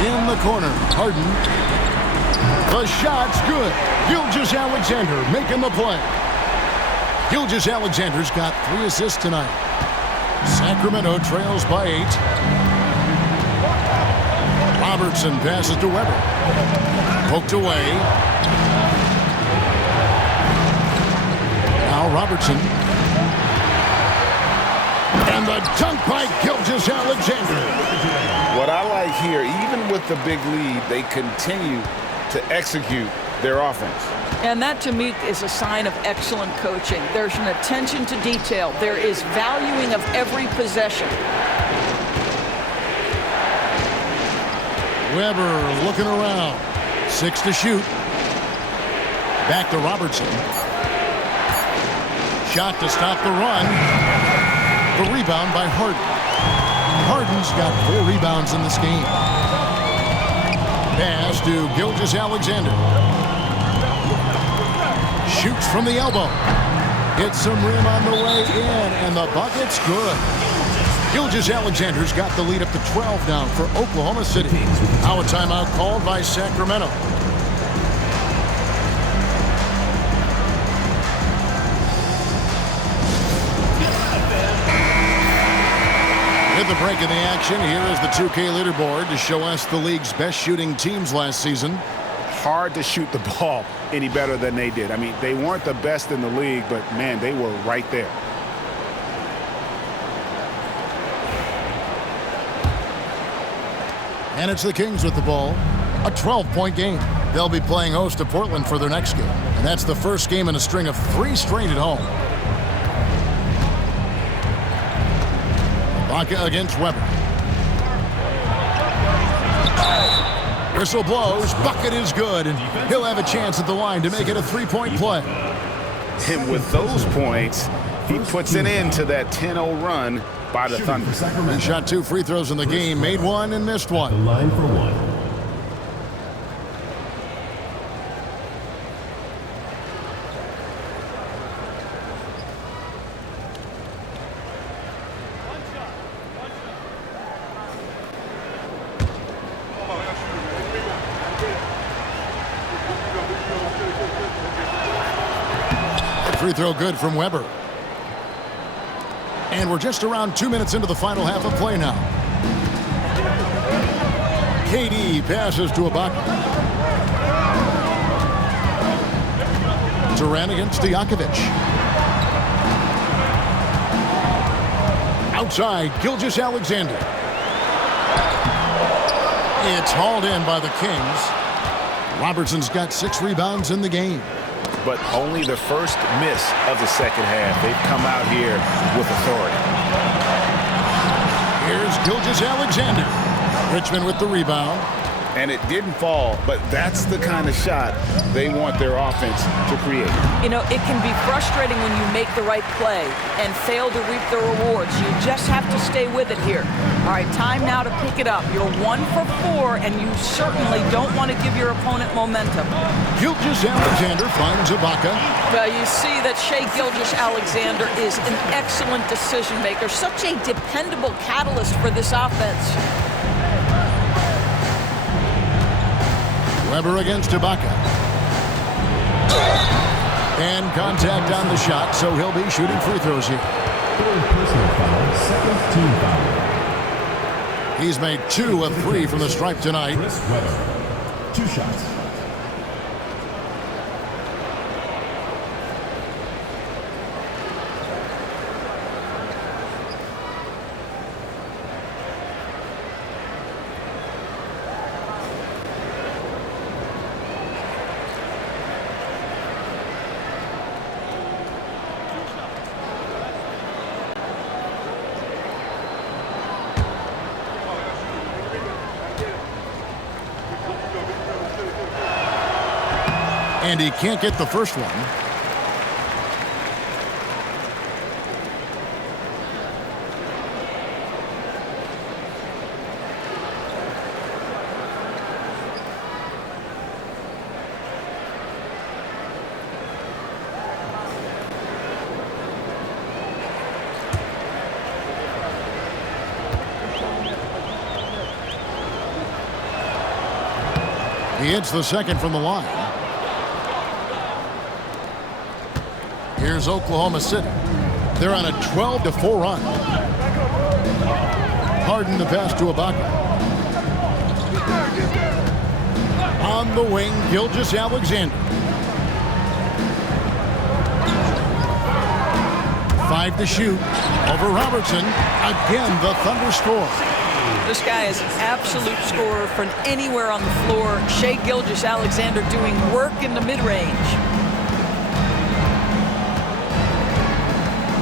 In the corner, Harden. The shot's good. Gilgeous-Alexander making the play. Gilgeous-Alexander's got 3 assists tonight. Sacramento trails by 8. Robertson passes to Weber. Poked away. Now Robertson. And the dunk by Gilgeous-Alexander. What I like here, even with the big lead, they continue to execute their offense. And that, to me, is a sign of excellent coaching. There's an attention to detail. There is valuing of every possession. Weber looking around. 6 to shoot. Back to Robertson. Shot to stop the run. The rebound by Harden. Harden's got 4 rebounds in this game. Pass to Gilgeous-Alexander. Shoots from the elbow. Hits some rim on the way in, and the bucket's good. Gilgeous-Alexander's got the lead up to 12 now for Oklahoma City. Now a timeout called by Sacramento. With the break in the action, here is the 2K leaderboard to show us the league's best shooting teams last season. Hard to shoot the ball any better than they did. I mean, they weren't the best in the league, but, man, they were right there. And it's the Kings with the ball. A 12-point game. They'll be playing host to Portland for their next game. And that's the first game in a string of 3 straight at home. Ibaka against Weber. Whistle blows. Bucket is good. And he'll have a chance at the line to make it a 3-point play. And with those points, he puts an end to that 10-0 run by the Thunder. He shot 2 free throws in the game, made 1 and missed 1. The line for 1. Free throw good from Weber. And we're just around 2 minutes into the final half of play now. KD passes to Ibaka. Durant against Stojakovic. Outside, Gilgeous-Alexander. It's hauled in by the Kings. Robertson's got 6 rebounds in the game. But only the first miss of the second half. They've come out here with authority. Here's Gilgeous-Alexander. Richmond with the rebound. And it didn't fall, but that's the kind of shot they want their offense to create. You know, it can be frustrating when you make the right play and fail to reap the rewards. You just have to stay with it here. All right, time now to pick it up. You're 1 for 4, and you certainly don't want to give your opponent momentum. Gilgeous-Alexander finds Ibaka. Well, you see that Shai Gilgeous-Alexander is an excellent decision maker, such a dependable catalyst for this offense. Weber against Ibaka. And contact on the shot, so he'll be shooting free throws here. Third personal foul, second team foul. He's made 2 of 3 from the stripe tonight. Chris Weber, 2 shots. And he can't get the first one. He hits the second from the line. Here's Oklahoma City. They're on a 12-4 run. Harden the pass to Ibaka. On the wing, Gilgeous-Alexander. 5 to shoot. Over Robertson. Again, the Thunder score. This guy is an absolute scorer from anywhere on the floor. Shai Gilgeous-Alexander doing work in the mid-range.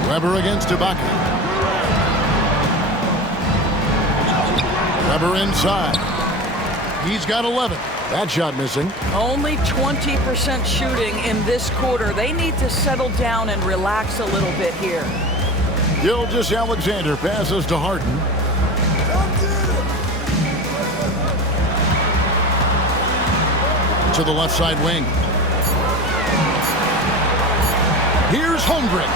Weber against Ibaka. Weber inside. He's got 11. That shot missing. Only 20% shooting in this quarter. They need to settle down and relax a little bit here. Gilgeous-Alexander passes to Harden. To the left side wing. Here's Holmgren.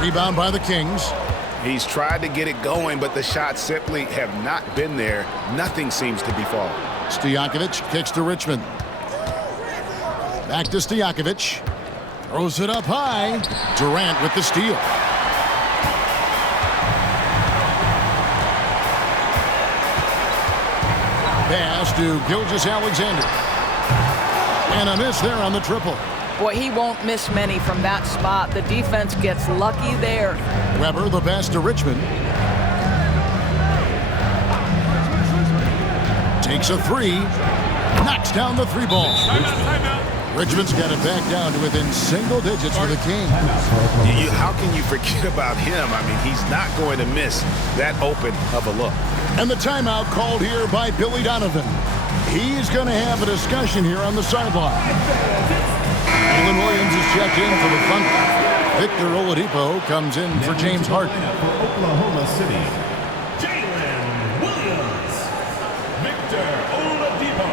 Rebound by the Kings. He's tried to get it going, but the shots simply have not been there. Nothing seems to be falling. Stojakovic kicks to Richmond. Back to Stojakovic. Throws it up high. Durant with the steal. Pass to Gilgeous-Alexander. And a miss there on the triple. Boy, he won't miss many from that spot. The defense gets lucky there. Weber the pass to Richmond. Takes a three. Knocks down the three ball. Richmond's got it back down to within single digits for the Kings. How can you forget about him? I mean, he's not going to miss that open of a look. And the timeout called here by Billy Donovan. He's going to have a discussion here on the sideline. Jalen Williams is checked in for the Thunder. Victor Oladipo comes in for James Harden. For Oklahoma City, Jalen Williams, Victor Oladipo.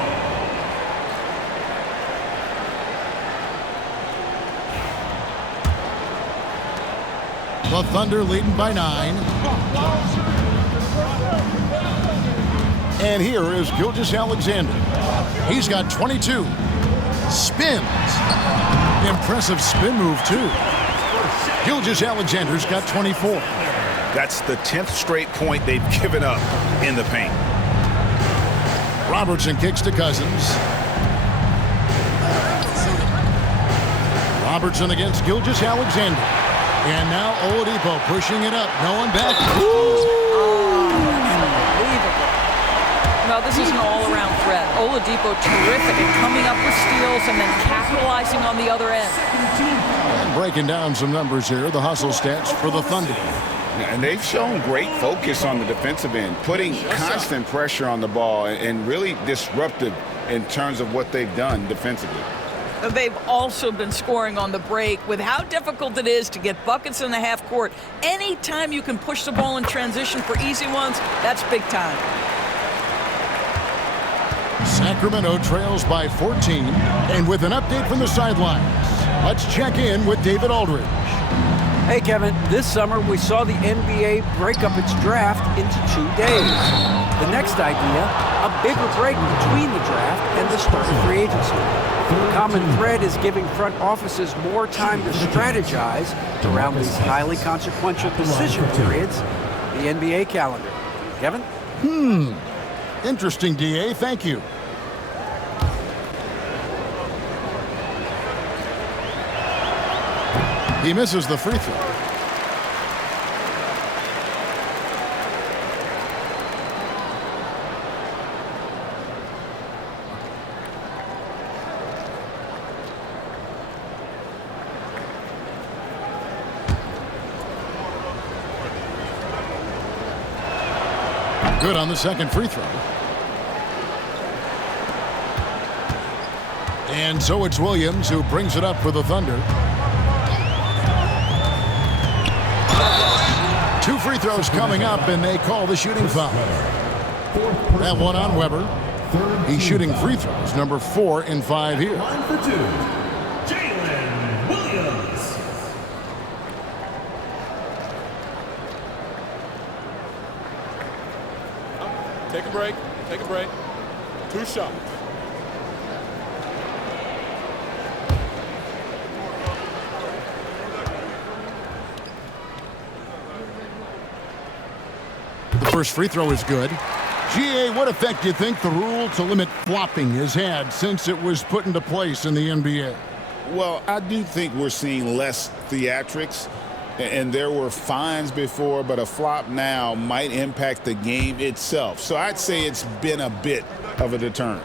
The Thunder leading by 9. And here is Gilgeous-Alexander. He's got 22. Spins. Impressive spin move, too. Gilgeous-Alexander's got 24. That's the 10th straight point they've given up in the paint. Robertson kicks to Cousins. Robertson against Gilgeous-Alexander. And now Oladipo pushing it up. No one back. No, this is an all-around threat. Oladipo terrific at coming up with steals and then capitalizing on the other end. And breaking down some numbers here, the hustle stats for the Thunder. And they've shown great focus on the defensive end, putting constant pressure on the ball and really disruptive in terms of what they've done defensively. They've also been scoring on the break. With how difficult it is to get buckets in the half court, anytime you can push the ball in transition for easy ones, that's big time. Sacramento trails by 14, and with an update from the sidelines, let's check in with David Aldridge. Hey, Kevin, this summer we saw the NBA break up its draft into 2 days. The next idea, a bigger break between the draft and the start of free agency. The common thread is giving front offices more time to strategize around these highly consequential decision periods, the NBA calendar. Kevin? Interesting, DA. Thank you. He misses the free throw. Good on the second free throw. And so it's Williams who brings it up for the Thunder. 2 free throws coming up, and they call the shooting foul. That one on Weber. He's shooting free throws, number 4 and 5 here. Line for 2, Jalen Williams. Take a break. Take a break. 2 shots. First free throw is good. GA, what effect do you think the rule to limit flopping has had since it was put into place in the NBA? Well, I do think we're seeing less theatrics, and there were fines before, but a flop now might impact the game itself. So I'd say it's been a bit of a deterrent.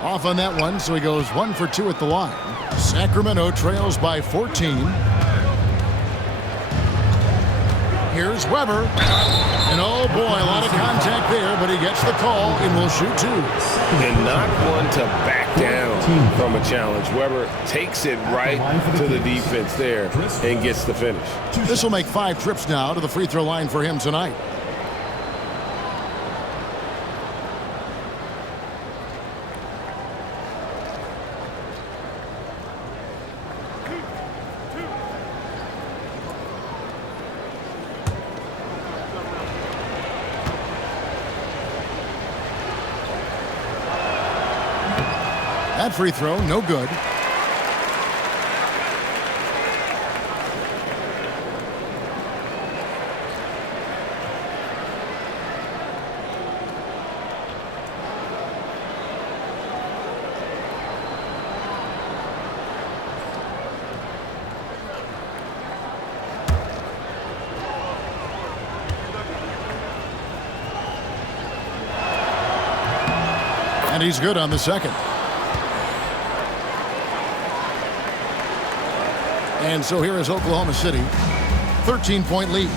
Off on that one, so he goes 1 for 2 at the line. Sacramento trails by 14. Here's Weber. And oh boy, a lot of contact there, but he gets the call and will shoot 2. And not one to back down from a challenge. Weber takes it right to the defense there and gets the finish. This will make 5 trips now to the free throw line for him tonight. That free throw, no good. And he's good on the second. And so here is Oklahoma City, 13-point lead.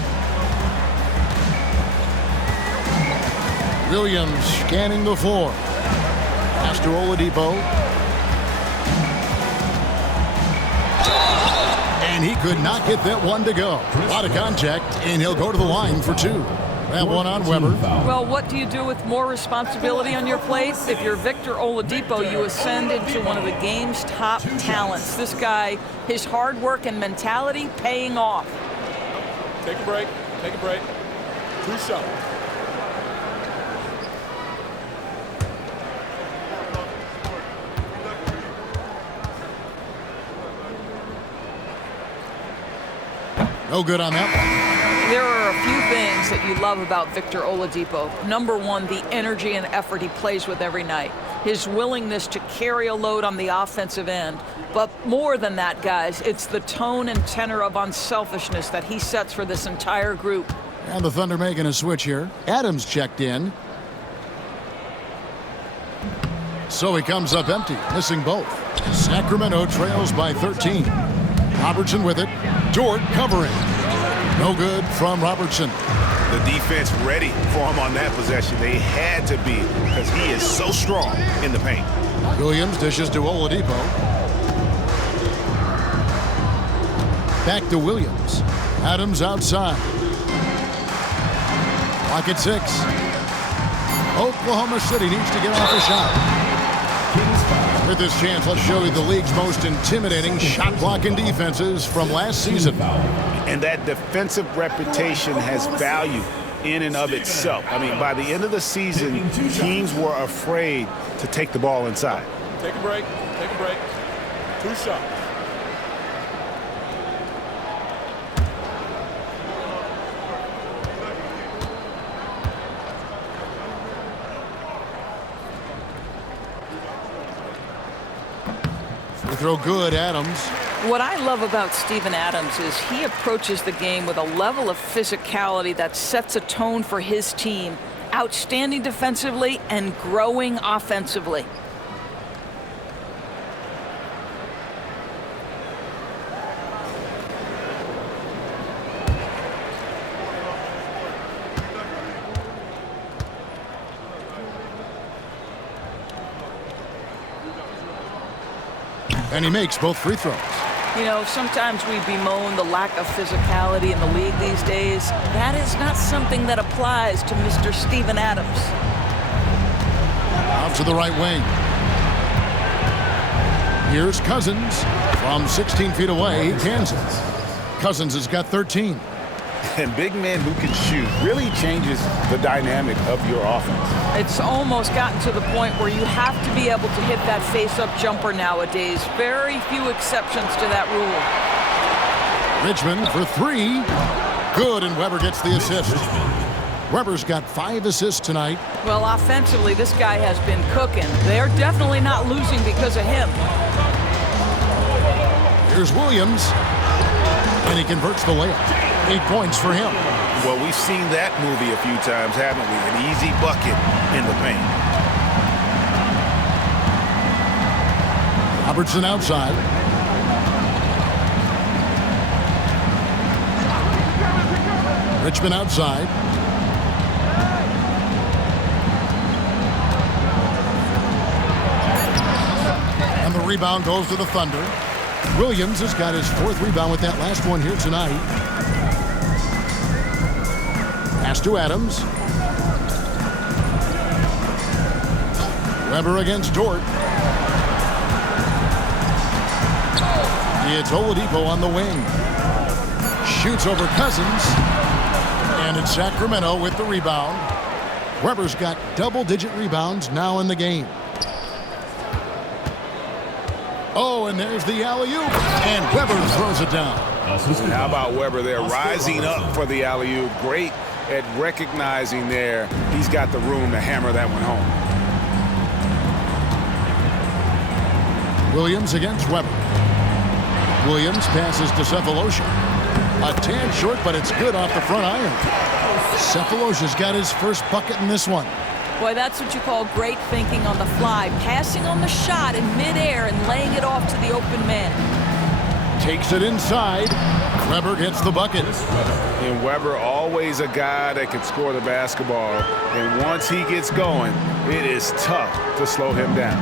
Williams scanning the floor. Pass to Oladipo. And he could not get that one to go. A lot of contact, and he'll go to the line for 2. That one on Weber. Well, what do you do with more responsibility on your plate? If you're Victor Oladipo, you ascend into one of the game's top talents. This guy, his hard work and mentality paying off. Take a break. Take a break. 2 shots. No good on that one. There are a few things that you love about Victor Oladipo. Number one, the energy and effort he plays with every night. His willingness to carry a load on the offensive end. But more than that, guys, it's the tone and tenor of unselfishness that he sets for this entire group. And the Thunder making a switch here. Adams checked in. So he comes up empty, missing both. Sacramento trails by 13. Robertson with it. Dort covering. No good from Robertson. The defense ready for him on that possession. They had to be because he is so strong in the paint. Williams dishes to Oladipo. Back to Williams. Adams outside. Clock at 6. Oklahoma City needs to get off a shot. With this chance, let's show you the league's most intimidating shot blocking defenses from last season. And that defensive reputation has value in and of itself. I mean, by the end of the season, teams were afraid to take the ball inside. Take a break. Take a break. 2 shots. Free throw good, Adams. What I love about Steven Adams is he approaches the game with a level of physicality that sets a tone for his team. Outstanding defensively and growing offensively. And he makes both free throws. You know, sometimes we bemoan the lack of physicality in the league these days. That is not something that applies to Mr. Steven Adams. Out to the right wing. Here's Cousins from 16 feet away. Kansas. Cousins has got 13. And big men who can shoot really changes the dynamic of your offense. It's almost gotten to the point where you have to be able to hit that face-up jumper nowadays. Very few exceptions to that rule. Richmond for three. Good, and Weber gets the assist. Weber's got 5 assists tonight. Well, offensively, this guy has been cooking. They're definitely not losing because of him. Here's Williams, and he converts the layup. 8 points for him. Well, we've seen that movie a few times, haven't we? An easy bucket in the paint. Robertson outside. Richmond outside. And the rebound goes to the Thunder. Williams has got his 4th rebound with that last one here tonight. Pass to Adams. Weber against Dort. It's Oladipo on the wing. Shoots over Cousins. And it's Sacramento with the rebound. Weber's got double-digit rebounds now in the game. Oh, and there's the alley-oop. And Weber throws it down. How about Weber there rising up for the alley-oop? Great at recognizing there. He's got the room to hammer that one home. Williams against Weber. Williams passes to Cephalosha. A tad short, but it's good off the front iron. Cephalosha's got his first bucket in this one. Boy, that's what you call great thinking on the fly. Passing on the shot in midair and laying it off to the open man. Takes it inside. Weber gets the bucket. And Weber, always a guy that can score the basketball. And once he gets going, it is tough to slow him down.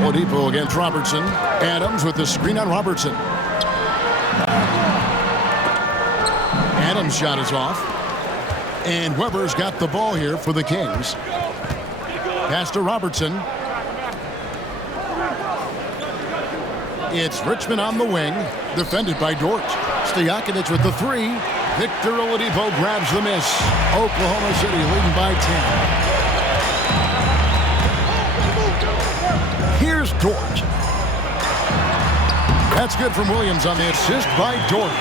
Oladipo against Robertson. Adams with the screen on Robertson. Adams' shot is off. And Weber's got the ball here for the Kings. Pass to Robertson. It's Richmond on the wing, defended by Dort. Stojakovic with the 3. Victor Oladipo grabs the miss. Oklahoma City leading by 10. Here's Dort. That's good from Williams on the assist by Dort.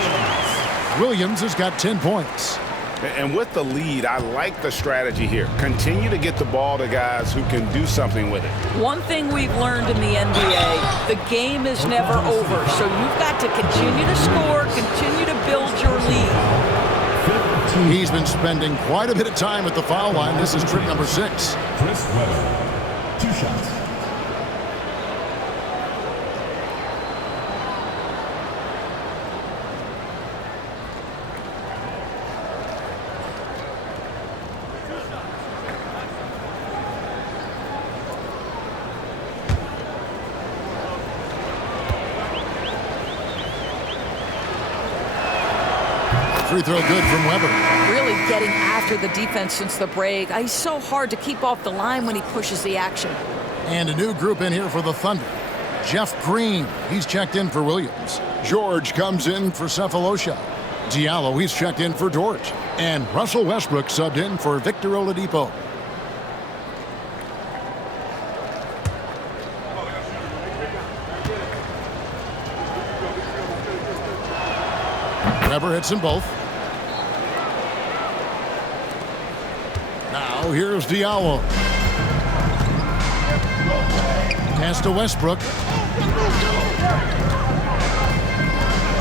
Williams has got 10 points. And with the lead, I like the strategy here. Continue to get the ball to guys who can do something with it. One thing we've learned in the NBA, the game is never over. So you've got to continue to score, continue to build your lead. He's been spending quite a bit of time at the foul line. This is trip number 6. Chris Weber, 2 shots. Free throw good from Weber. Really getting after the defense since the break. He's so hard to keep off the line when he pushes the action. And a new group in here for the Thunder. Jeff Green, he's checked in for Williams. George comes in for Cephalosha. Diallo, he's checked in for Dort. And Russell Westbrook subbed in for Victor Oladipo. Weber hits them both. Now here's Diallo. Pass to Westbrook.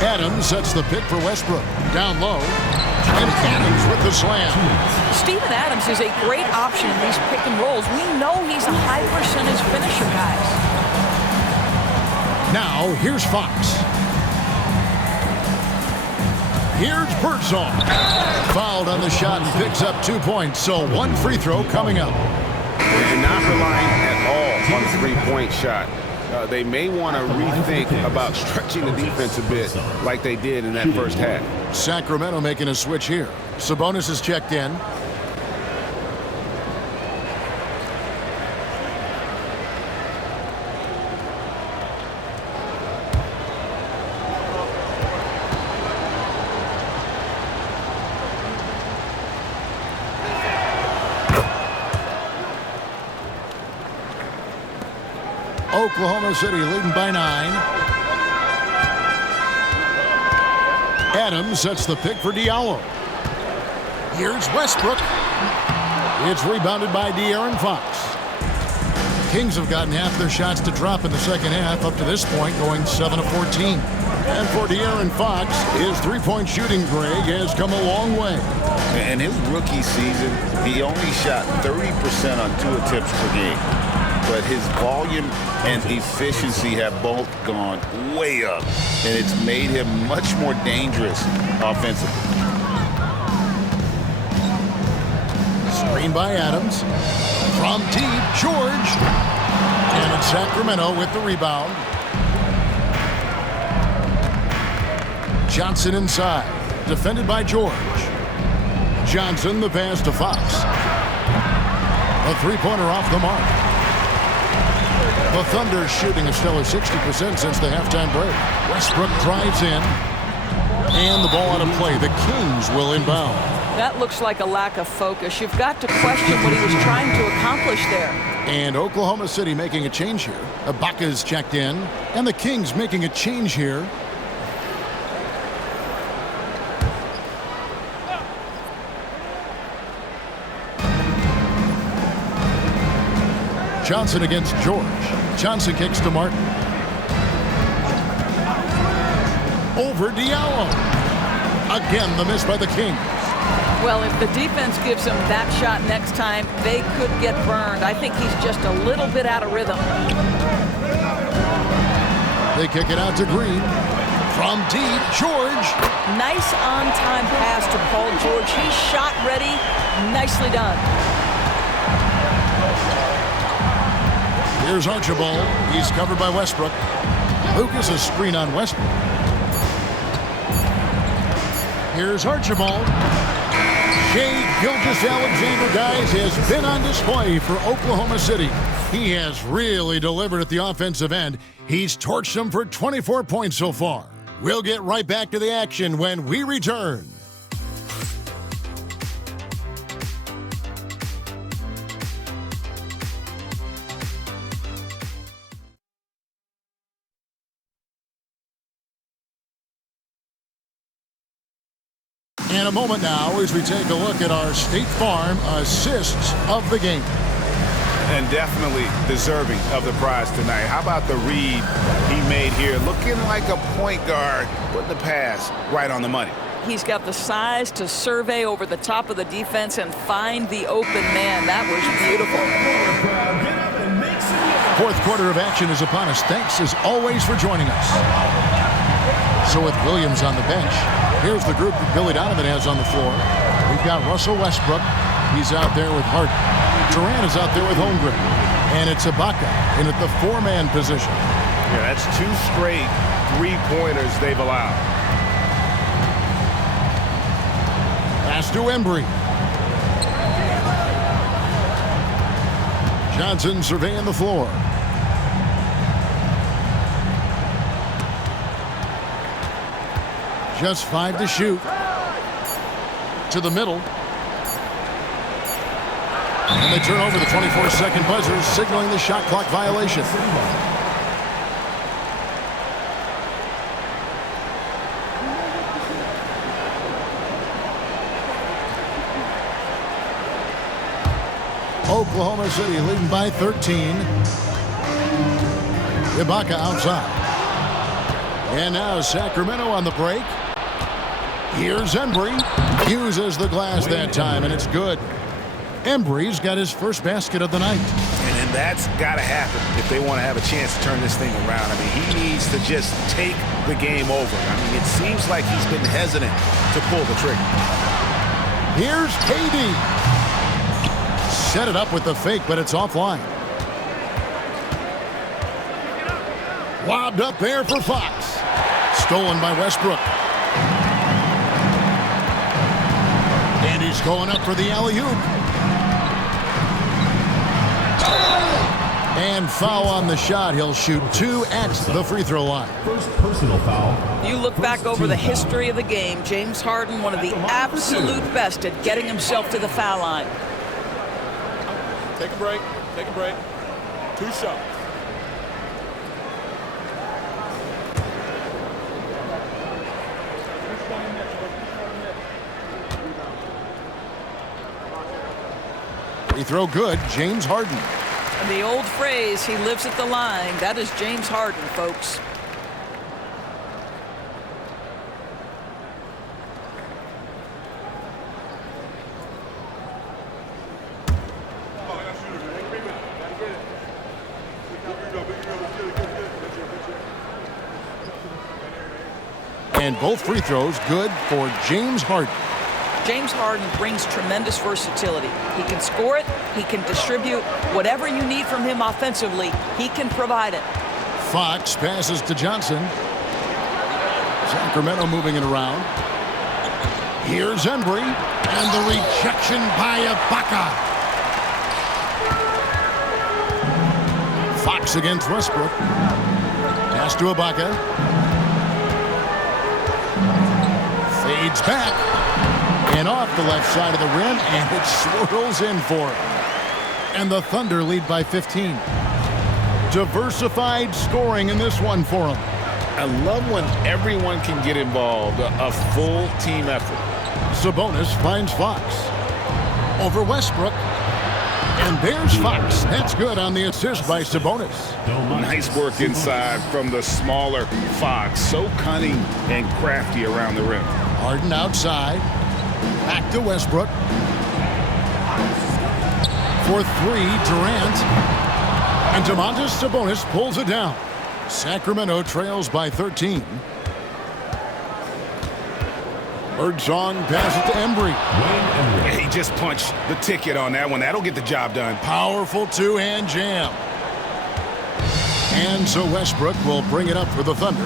Adams sets the pick for Westbrook. Down low. And Adams with the slam. Steven Adams is a great option in these pick and rolls. We know he's a high percentage finisher, guys. Now here's Fox. Here's Birdsong. Fouled on the shot and picks up 2 points. So 1 free throw coming up. And not relying at all on the three-point shot. They may want to rethink about stretching the defense a bit like they did in that first half. Sacramento making a switch here. Sabonis is checked in. Oklahoma City leading by 9. Adams sets the pick for Diallo. Here's Westbrook. It's rebounded by De'Aaron Fox. Kings have gotten half their shots to drop in the second half up to this point, going 7 of 14. And for De'Aaron Fox, his three-point shooting, Greg, has come a long way. In his rookie season, he only shot 30% on 2 attempts per game. But his volume and efficiency have both gone way up, and it's made him much more dangerous offensively. Screen by Adams. From deep, George. And it's Sacramento with the rebound. Johnson inside. Defended by George. Johnson, the pass to Fox. A three-pointer off the mark. The Thunder shooting a stellar 60% since the halftime break. Westbrook drives in. And the ball out of play. The Kings will inbound. That looks like a lack of focus. You've got to question what he was trying to accomplish there. And Oklahoma City making a change here. Ibaka's checked in. And the Kings making a change here. Johnson against George. Johnson kicks to Martin. Over Diallo. Again, the miss by the Kings. Well, if the defense gives him that shot next time, they could get burned. I think he's just a little bit out of rhythm. They kick it out to Green. From deep, George. Nice on-time pass to Paul George. He's shot ready. Nicely done. Here's Archibald. He's covered by Westbrook. Lucas a screen on Westbrook. Here's Archibald. Shai Gilgeous-Alexander, guys, has been on display for Oklahoma City. He has really delivered at the offensive end. He's torched them for 24 points so far. We'll get right back to the action when we return. In a moment now as we take a look at our State Farm assists of the game. And definitely deserving of the prize tonight. How about the read he made here? Looking like a point guard, putting the pass right on the money. He's got the size to survey over the top of the defense and find the open man. That was beautiful. Fourth quarter of action is upon us. Thanks as always for joining us. So with Williams on the bench, here's the group that Billy Donovan has on the floor. We've got Russell Westbrook. He's out there with Hart. Durant is out there with Holmgren. And it's Ibaka in at the four-man position. Yeah, that's 2 straight three-pointers they've allowed. Pass to Embry. Johnson surveying the floor. Just 5 to shoot. To the middle. And they turn over the 24-second buzzer, signaling the shot clock violation. Oklahoma City leading by 13. Ibaka outside. And now Sacramento on the break. Here's Embry. Uses the glass that time, and it's good. Embry's got his first basket of the night. And that's got to happen if they want to have a chance to turn this thing around. I mean, he needs to just take the game over. I mean, it seems like he's been hesitant to pull the trigger. Here's KD. Set it up with the fake, but it's offline. Lobbed up there for Fox. Stolen by Westbrook. And he's going up for the alley-oop. And foul on the shot. He'll shoot 2 at the free throw line. First personal foul. You look back over the history of the game. James Harden, one of the absolute best at getting himself to the foul line. Take a break. Take a break. 2 shots. Free throw good, James Harden. And the old phrase, he lives at the line, that is James Harden, folks. And both free throws good for James Harden. James Harden brings tremendous versatility. He can score it, he can distribute. Whatever you need from him offensively, he can provide it. Fox passes to Johnson. Sacramento moving it around. Here's Embry, and the rejection by Ibaka. Fox against Westbrook. Pass to Ibaka. Fades back. And off the left side of the rim, and it swirls in for him. And the Thunder lead by 15. Diversified scoring in this one for him. I love when everyone can get involved, a full team effort. Sabonis finds Fox. Over Westbrook. And there's Fox. That's good on the assist by Sabonis. Nice work inside from the smaller Fox. So cunning and crafty around the rim. Harden outside. Back to Westbrook. For three, Durant. And Domantas Sabonis pulls it down. Sacramento trails by 13. Birdsong passes to Embry. He just punched the ticket on that one. That'll get the job done. Powerful two-hand jam. And so Westbrook will bring it up for the Thunder.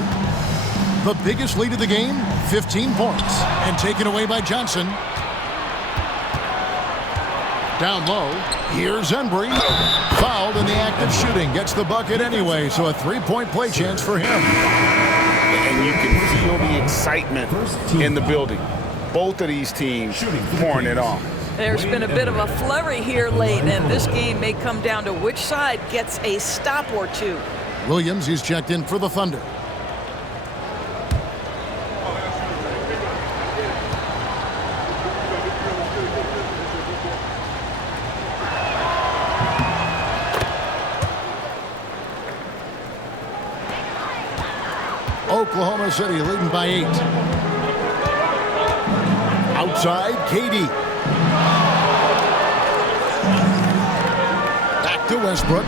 The biggest lead of the game, 15 points. And taken away by Johnson. Down low, here's Embry. Fouled in the act of shooting. Gets the bucket anyway, so a three-point play chance for him. And you can feel the excitement in the building. Both of these teams pouring it on. There's been a bit of a flurry here late, and this game may come down to which side gets a stop or two. Williams is checked in for the Thunder. Oklahoma City leading by 8. Outside, KD. Back to Westbrook.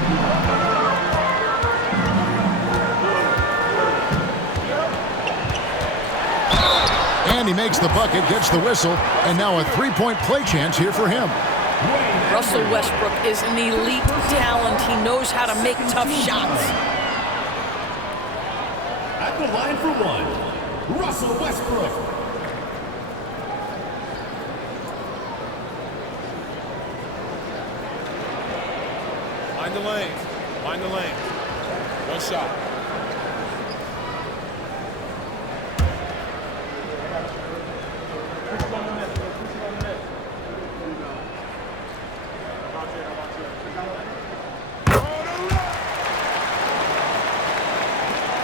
And he makes the bucket, gets the whistle, and now a three-point play chance here for him. Russell Westbrook is an elite talent. He knows how to make tough shots. At the line for one, Russell Westbrook. Mind the lanes. Mind the lanes. One shot.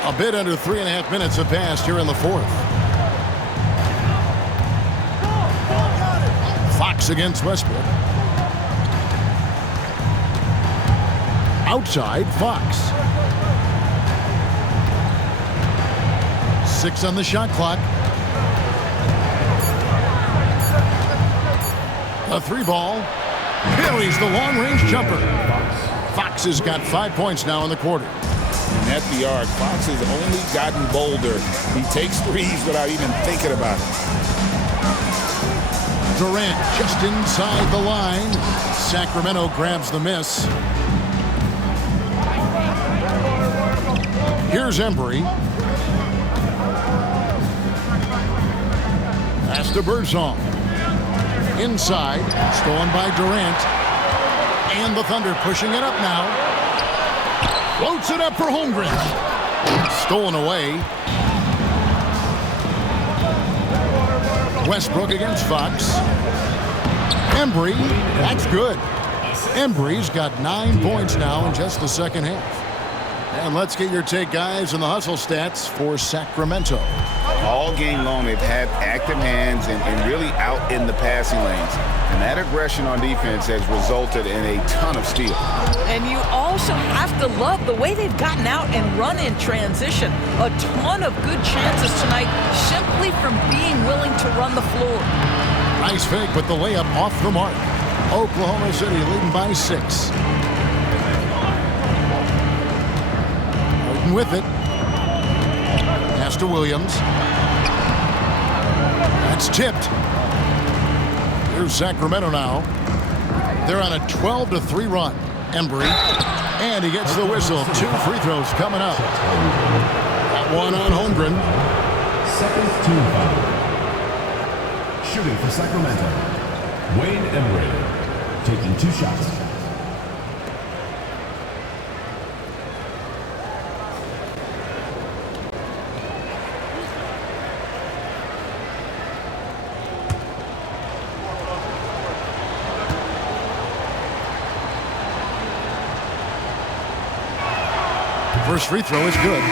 A bit under 3.5 minutes have passed here in the fourth. Fox against Westbrook. Outside, Fox. 6 on the shot clock. A three ball. Buries the long-range jumper. Fox has got 5 points now in the quarter. And at the arc, Fox has only gotten bolder. He takes threes without even thinking about it. Durant just inside the line. Sacramento grabs the miss. Here's Embry. Pass to Birdsong. Inside, stolen by Durant. And the Thunder pushing it up now. Floats it up for Holmgren. Stolen away. Westbrook against Fox. Embry, that's good. Embry's got 9 points now in just the second half. And let's get your take, guys, on the hustle stats for Sacramento. All game long, they've had active hands and really out in the passing lanes. And that aggression on defense has resulted in a ton of steals. And you also have to love the way they've gotten out and run in transition. A ton of good chances tonight simply from being willing to run the floor. Nice fake, but the layup off the mark. Oklahoma City leading by 6. Harden with it. Pass to Williams. That's tipped. Here's Sacramento now. They're on a 12-3 run. Embry. And he gets the whistle. 2 free throws coming up. That one on Holmgren. Second team foul. Shooting for Sacramento, Wayne Embry, taking 2 shots. First free throw is good.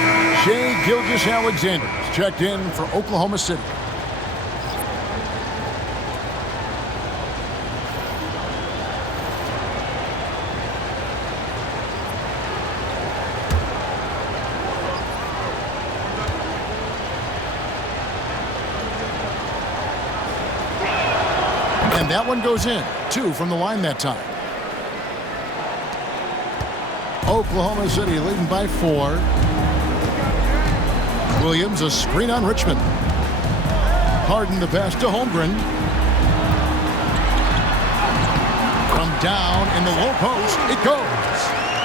Shai Gilgeous-Alexander is checked in for Oklahoma City. And that one goes in. 2 from the line that time. Oklahoma City leading by 4. Williams, a screen on Richmond. Harden the pass to Holmgren. From down in the low post, it goes.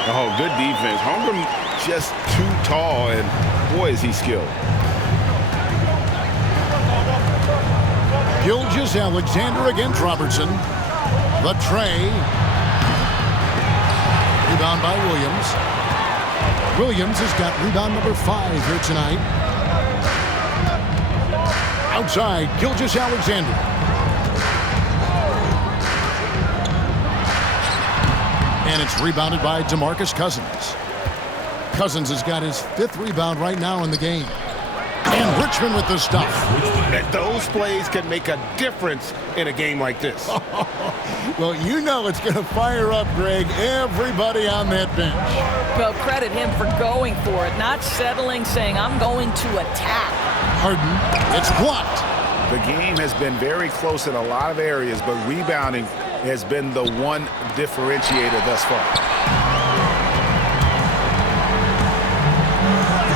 Oh, good defense. Holmgren just too tall, and boy, is he skilled. Gilgeous-Alexander against Robertson. The tray. Rebound by Williams. Williams has got rebound number 5 here tonight. Outside, Gilgeous-Alexander. And it's rebounded by DeMarcus Cousins. Cousins has got his 5th rebound right now in the game. And Richmond with the stuff. And those plays can make a difference in a game like this. Well, you know it's going to fire up, Greg, everybody on that bench. Well, credit him for going for it, not settling, saying, I'm going to attack. Harden, it's blocked. The game has been very close in a lot of areas, but rebounding has been the one differentiator thus far.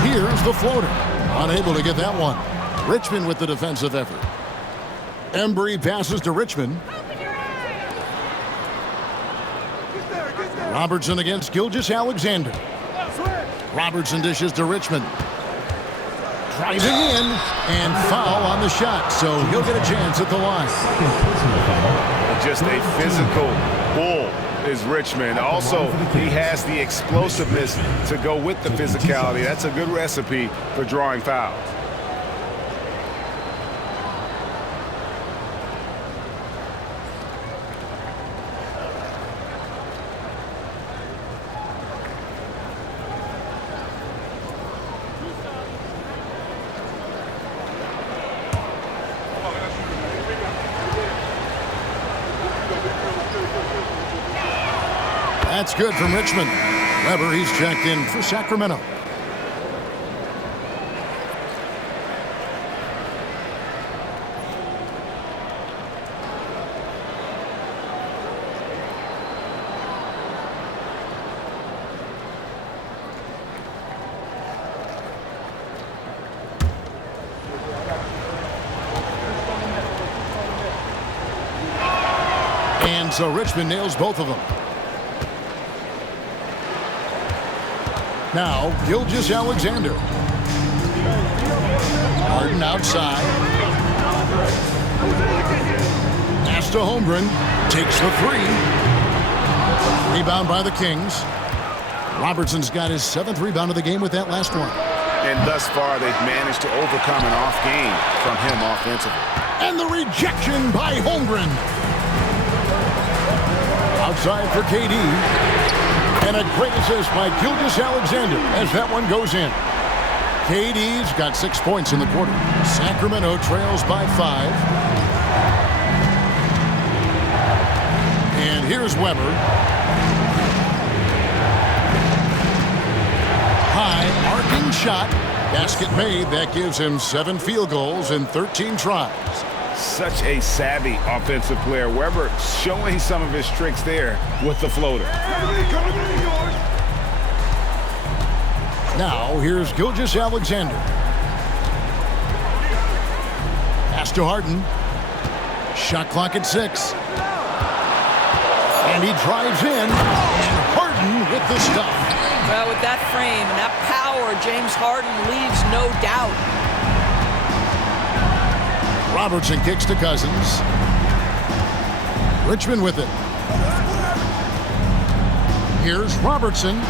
Here's the floater. Unable to get that one. Richmond with the defensive effort. Embry passes to Richmond. Robertson against Gilgeous-Alexander. Robertson dishes to Richmond. Driving in and foul on the shot, so he'll get a chance at the line. Just a physical bull is Richmond. Also, he has the explosiveness to go with the physicality. That's a good recipe for drawing fouls. That's good from Richmond. Weber, he's checked in for Sacramento. And so Richmond nails both of them. Now, Gilgeous-Alexander. Harden outside. Pass to Holmgren. Takes the 3. Rebound by the Kings. Robertson's got his 7th rebound of the game with that last one. And thus far, they've managed to overcome an off game from him offensively. And the rejection by Holmgren. Outside for KD. And a great assist by Gilgeous-Alexander as that one goes in. KD's got 6 points in the quarter. Sacramento trails by 5. And here's Weber. High arcing shot. Basket made. That gives him 7 field goals in 13 tries. Such a savvy offensive player. Weber showing some of his tricks there with the floater. Now, here's Gilgeous-Alexander. Pass to Harden. Shot clock at 6. And he drives in. And Harden with the stuff. Well, with that frame and that power, James Harden leaves no doubt. Robertson kicks to Cousins. Richmond with it. Here's Robertson.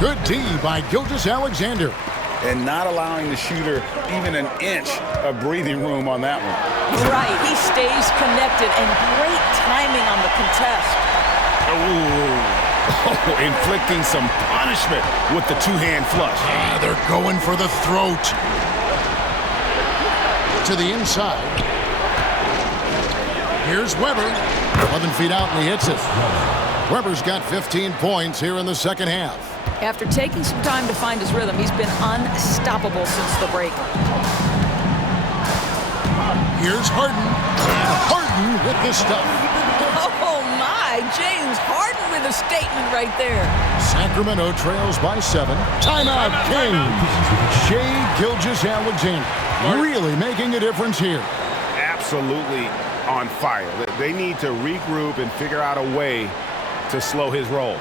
Good D by Gilgeous-Alexander. And not allowing the shooter even an inch of breathing room on that one. Right, he stays connected, and great timing on the contest. Oh, inflicting some punishment with the two-hand flush. They're going for the throat. To the inside. Here's Weber. 11 feet out, and he hits it. Weber's got 15 points here in the second half. After taking some time to find his rhythm, he's been unstoppable since the break. Here's Harden. And Harden with the stuff. Oh, my. James Harden with a statement right there. Sacramento trails by 7. Timeout, Kings. Shai Gilgeous-Alexander really making a difference here. Absolutely on fire. They need to regroup and figure out a way to slow his roll.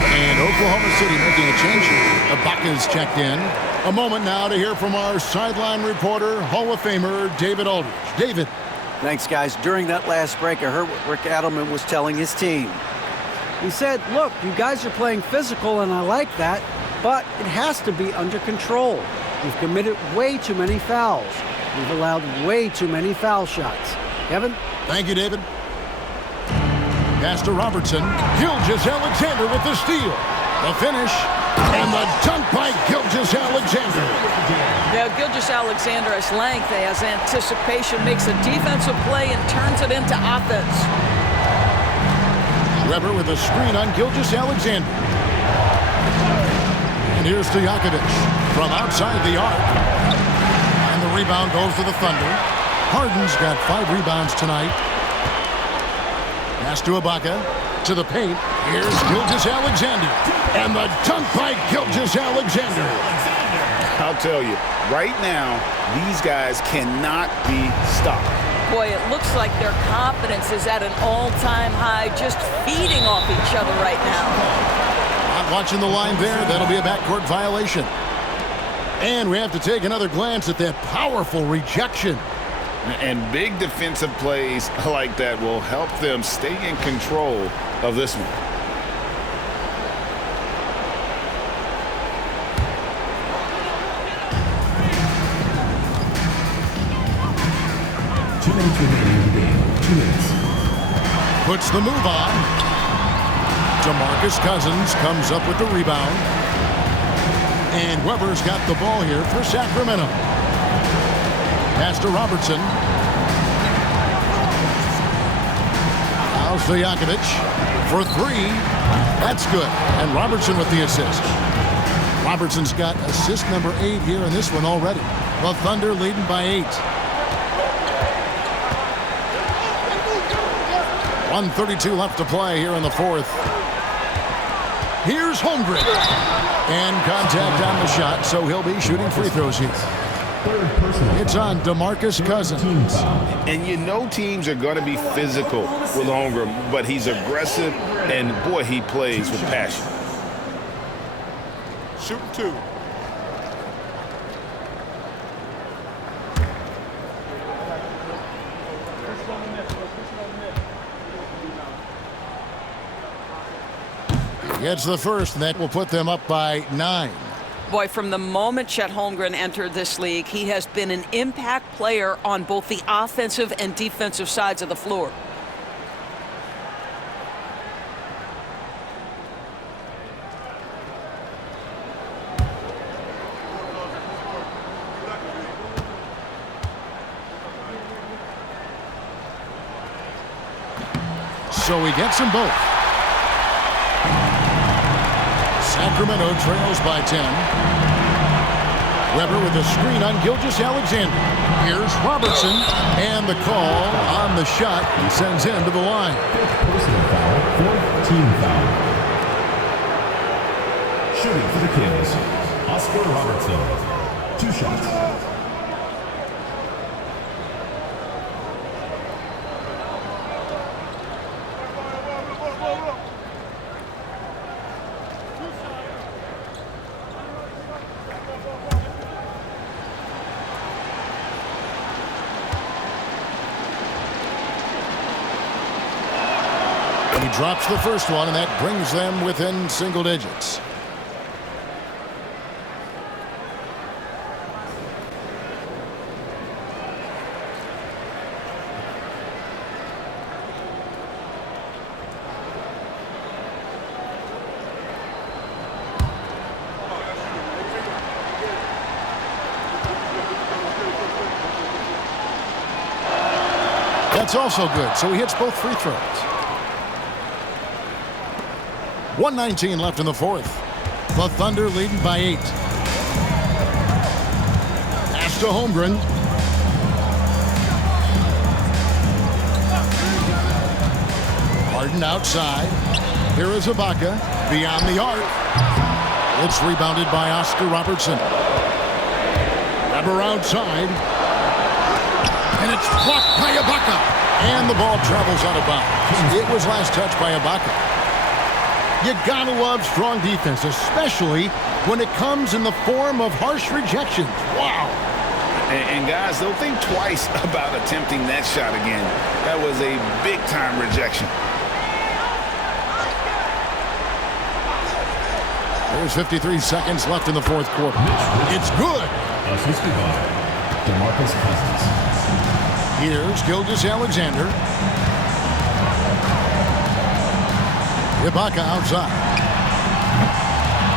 And Oklahoma City making a change here. Ibaka's checked in. A moment now to hear from our sideline reporter, Hall of Famer David Aldridge. David. Thanks, guys. During that last break, I heard what Rick Adelman was telling his team. He said, look, you guys are playing physical, and I like that, but it has to be under control. We've committed way too many fouls. We've allowed way too many foul shots. Kevin? Thank you, David. Pass to Robertson. Gilgeous-Alexander with the steal. The finish. And the dunk by Gilgeous-Alexander. Now, Gilgeous-Alexander has length, has anticipation, makes a defensive play, and turns it into offense. Weber with a screen on Gilgeous-Alexander. And here's Stojakovic from outside the arc. And the rebound goes to the Thunder. Harden's got 5 rebounds tonight. Pass to Ibaka. To the paint. Here's Gilgeous-Alexander. And the dunk by Gilgeous-Alexander. I'll tell you, right now, these guys cannot be stopped. Boy, it looks like their confidence is at an all-time high, just feeding off each other right now. Not watching the line there. That'll be a backcourt violation. And we have to take another glance at that powerful rejection. And big defensive plays like that will help them stay in control of this one. Puts the move on. DeMarcus Cousins comes up with the rebound. And Weber's got the ball here for Sacramento. Pass to Robertson. Now Stojakovic for 3. That's good. And Robertson with the assist. Robertson's got assist number 8 here in this one already. The Thunder leading by 8. 1:32 left to play here in the fourth. Here's Holmgren. And contact on the shot, so he'll be shooting free throws here. It's on DeMarcus Cousins. And you know teams are going to be physical with Holmgren, but he's aggressive, and boy, he plays with passion. Shoot 2. Gets the first, and that will put them up by 9. Boy, from the moment Chet Holmgren entered this league, he has been an impact player on both the offensive and defensive sides of the floor. So he gets them both. Sacramento trails by 10. Weber with a screen on Gilgeous-Alexander. Here's Robertson, and the call on the shot and sends him to the line. Personal foul, fourth team foul. Shooting for the Kings, Oscar Robertson. 2 shots. He drops the first one, and that brings them within single digits. That's also good, so he hits both free throws. 1:19 left in the fourth. The Thunder leading by 8. Pass to Holmgren. Harden outside. Here is Ibaka. Beyond the arc. It's rebounded by Oscar Robertson. Weber outside. And it's blocked by Ibaka. And the ball travels out of bounds. It was last touched by Ibaka. You gotta love strong defense, especially when it comes in the form of harsh rejections. Wow. And guys, don't think twice about attempting that shot again. That was a big-time rejection. There's 53 seconds left in the fourth quarter. It's good. Assisted by DeMarcus Cousins. Here's Gilgeous-Alexander. Ibaka outside.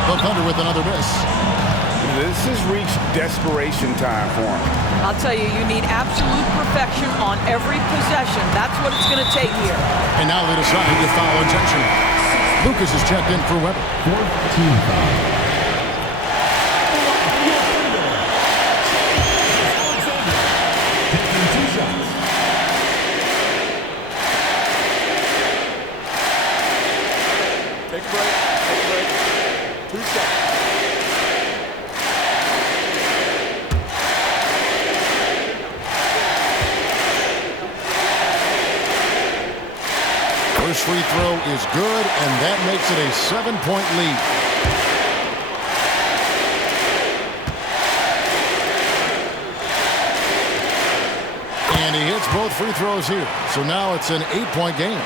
The Thunder with another miss. This has reached desperation time for him. I'll tell you, you need absolute perfection on every possession. That's what it's going to take here. And now they decide to foul intentionally. Lucas is checked in for Weber. Fourth team foul. First free throw is good, and that makes it a 7-point lead. And he hits both free throws here. So now it's an 8-point game.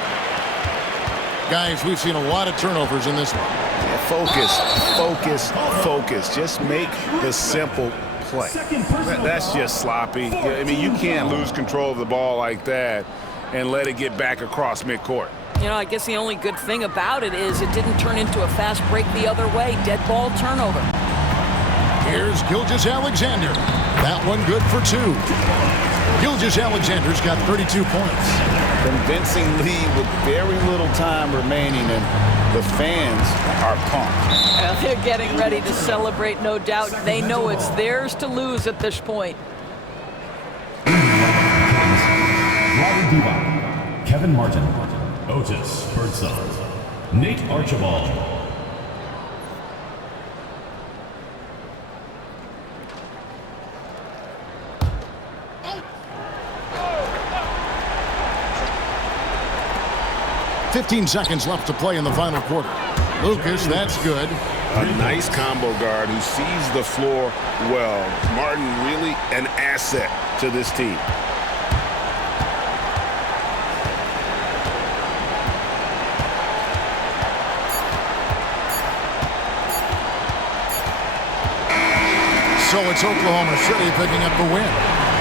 Guys, we've seen a lot of turnovers in this one. Yeah, focus. Just make the simple play. That's just sloppy. I mean, you can't lose control of the ball like that and let it get back across midcourt. You know, I guess the only good thing about it is it didn't turn into a fast break the other way. Dead ball turnover. Here's Gilgeous-Alexander. That one good for 2. Gilgeous-Alexander's got 32 points. Convincing lead with very little time remaining, and the fans are pumped. They're getting ready to celebrate, no doubt. They know it's theirs to lose at this point. Kevin Martin, Otis Birdsong, Nate Archibald. $15 seconds left to play in the final quarter. Lucas, that's good. A nice combo guard who sees the floor well. Martin really an asset to this team. So it's Oklahoma City picking up the win.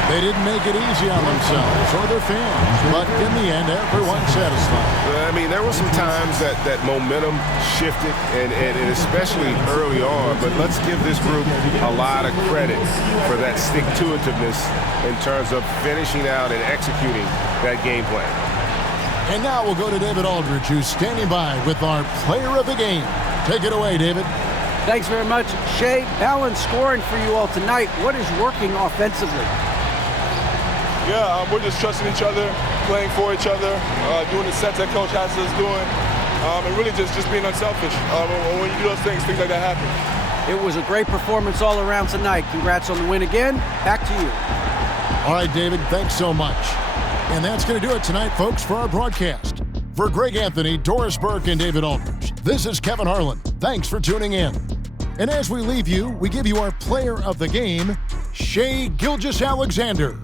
They didn't make it easy on themselves or their fans, but in the end, everyone's satisfied. I mean, there were some times that momentum shifted, and especially early on, but let's give this group a lot of credit for that stick-to-itiveness in terms of finishing out and executing that game plan. And now we'll go to David Aldridge, who's standing by with our player of the game. Take it away, David. Thanks very much. Shea, balanced scoring for you all tonight. What is working offensively? Yeah, we're just trusting each other, playing for each other, doing the sets that Coach has us doing, and really just being unselfish. When you do those things like that happen. It was a great performance all around tonight. Congrats on the win again. Back to you. All right, David, thanks so much. And that's going to do it tonight, folks, for our broadcast. For Greg Anthony, Doris Burke, and David Aldridge, this is Kevin Harlan. Thanks for tuning in. And as we leave you, we give you our player of the game, Shai Gilgeous-Alexander.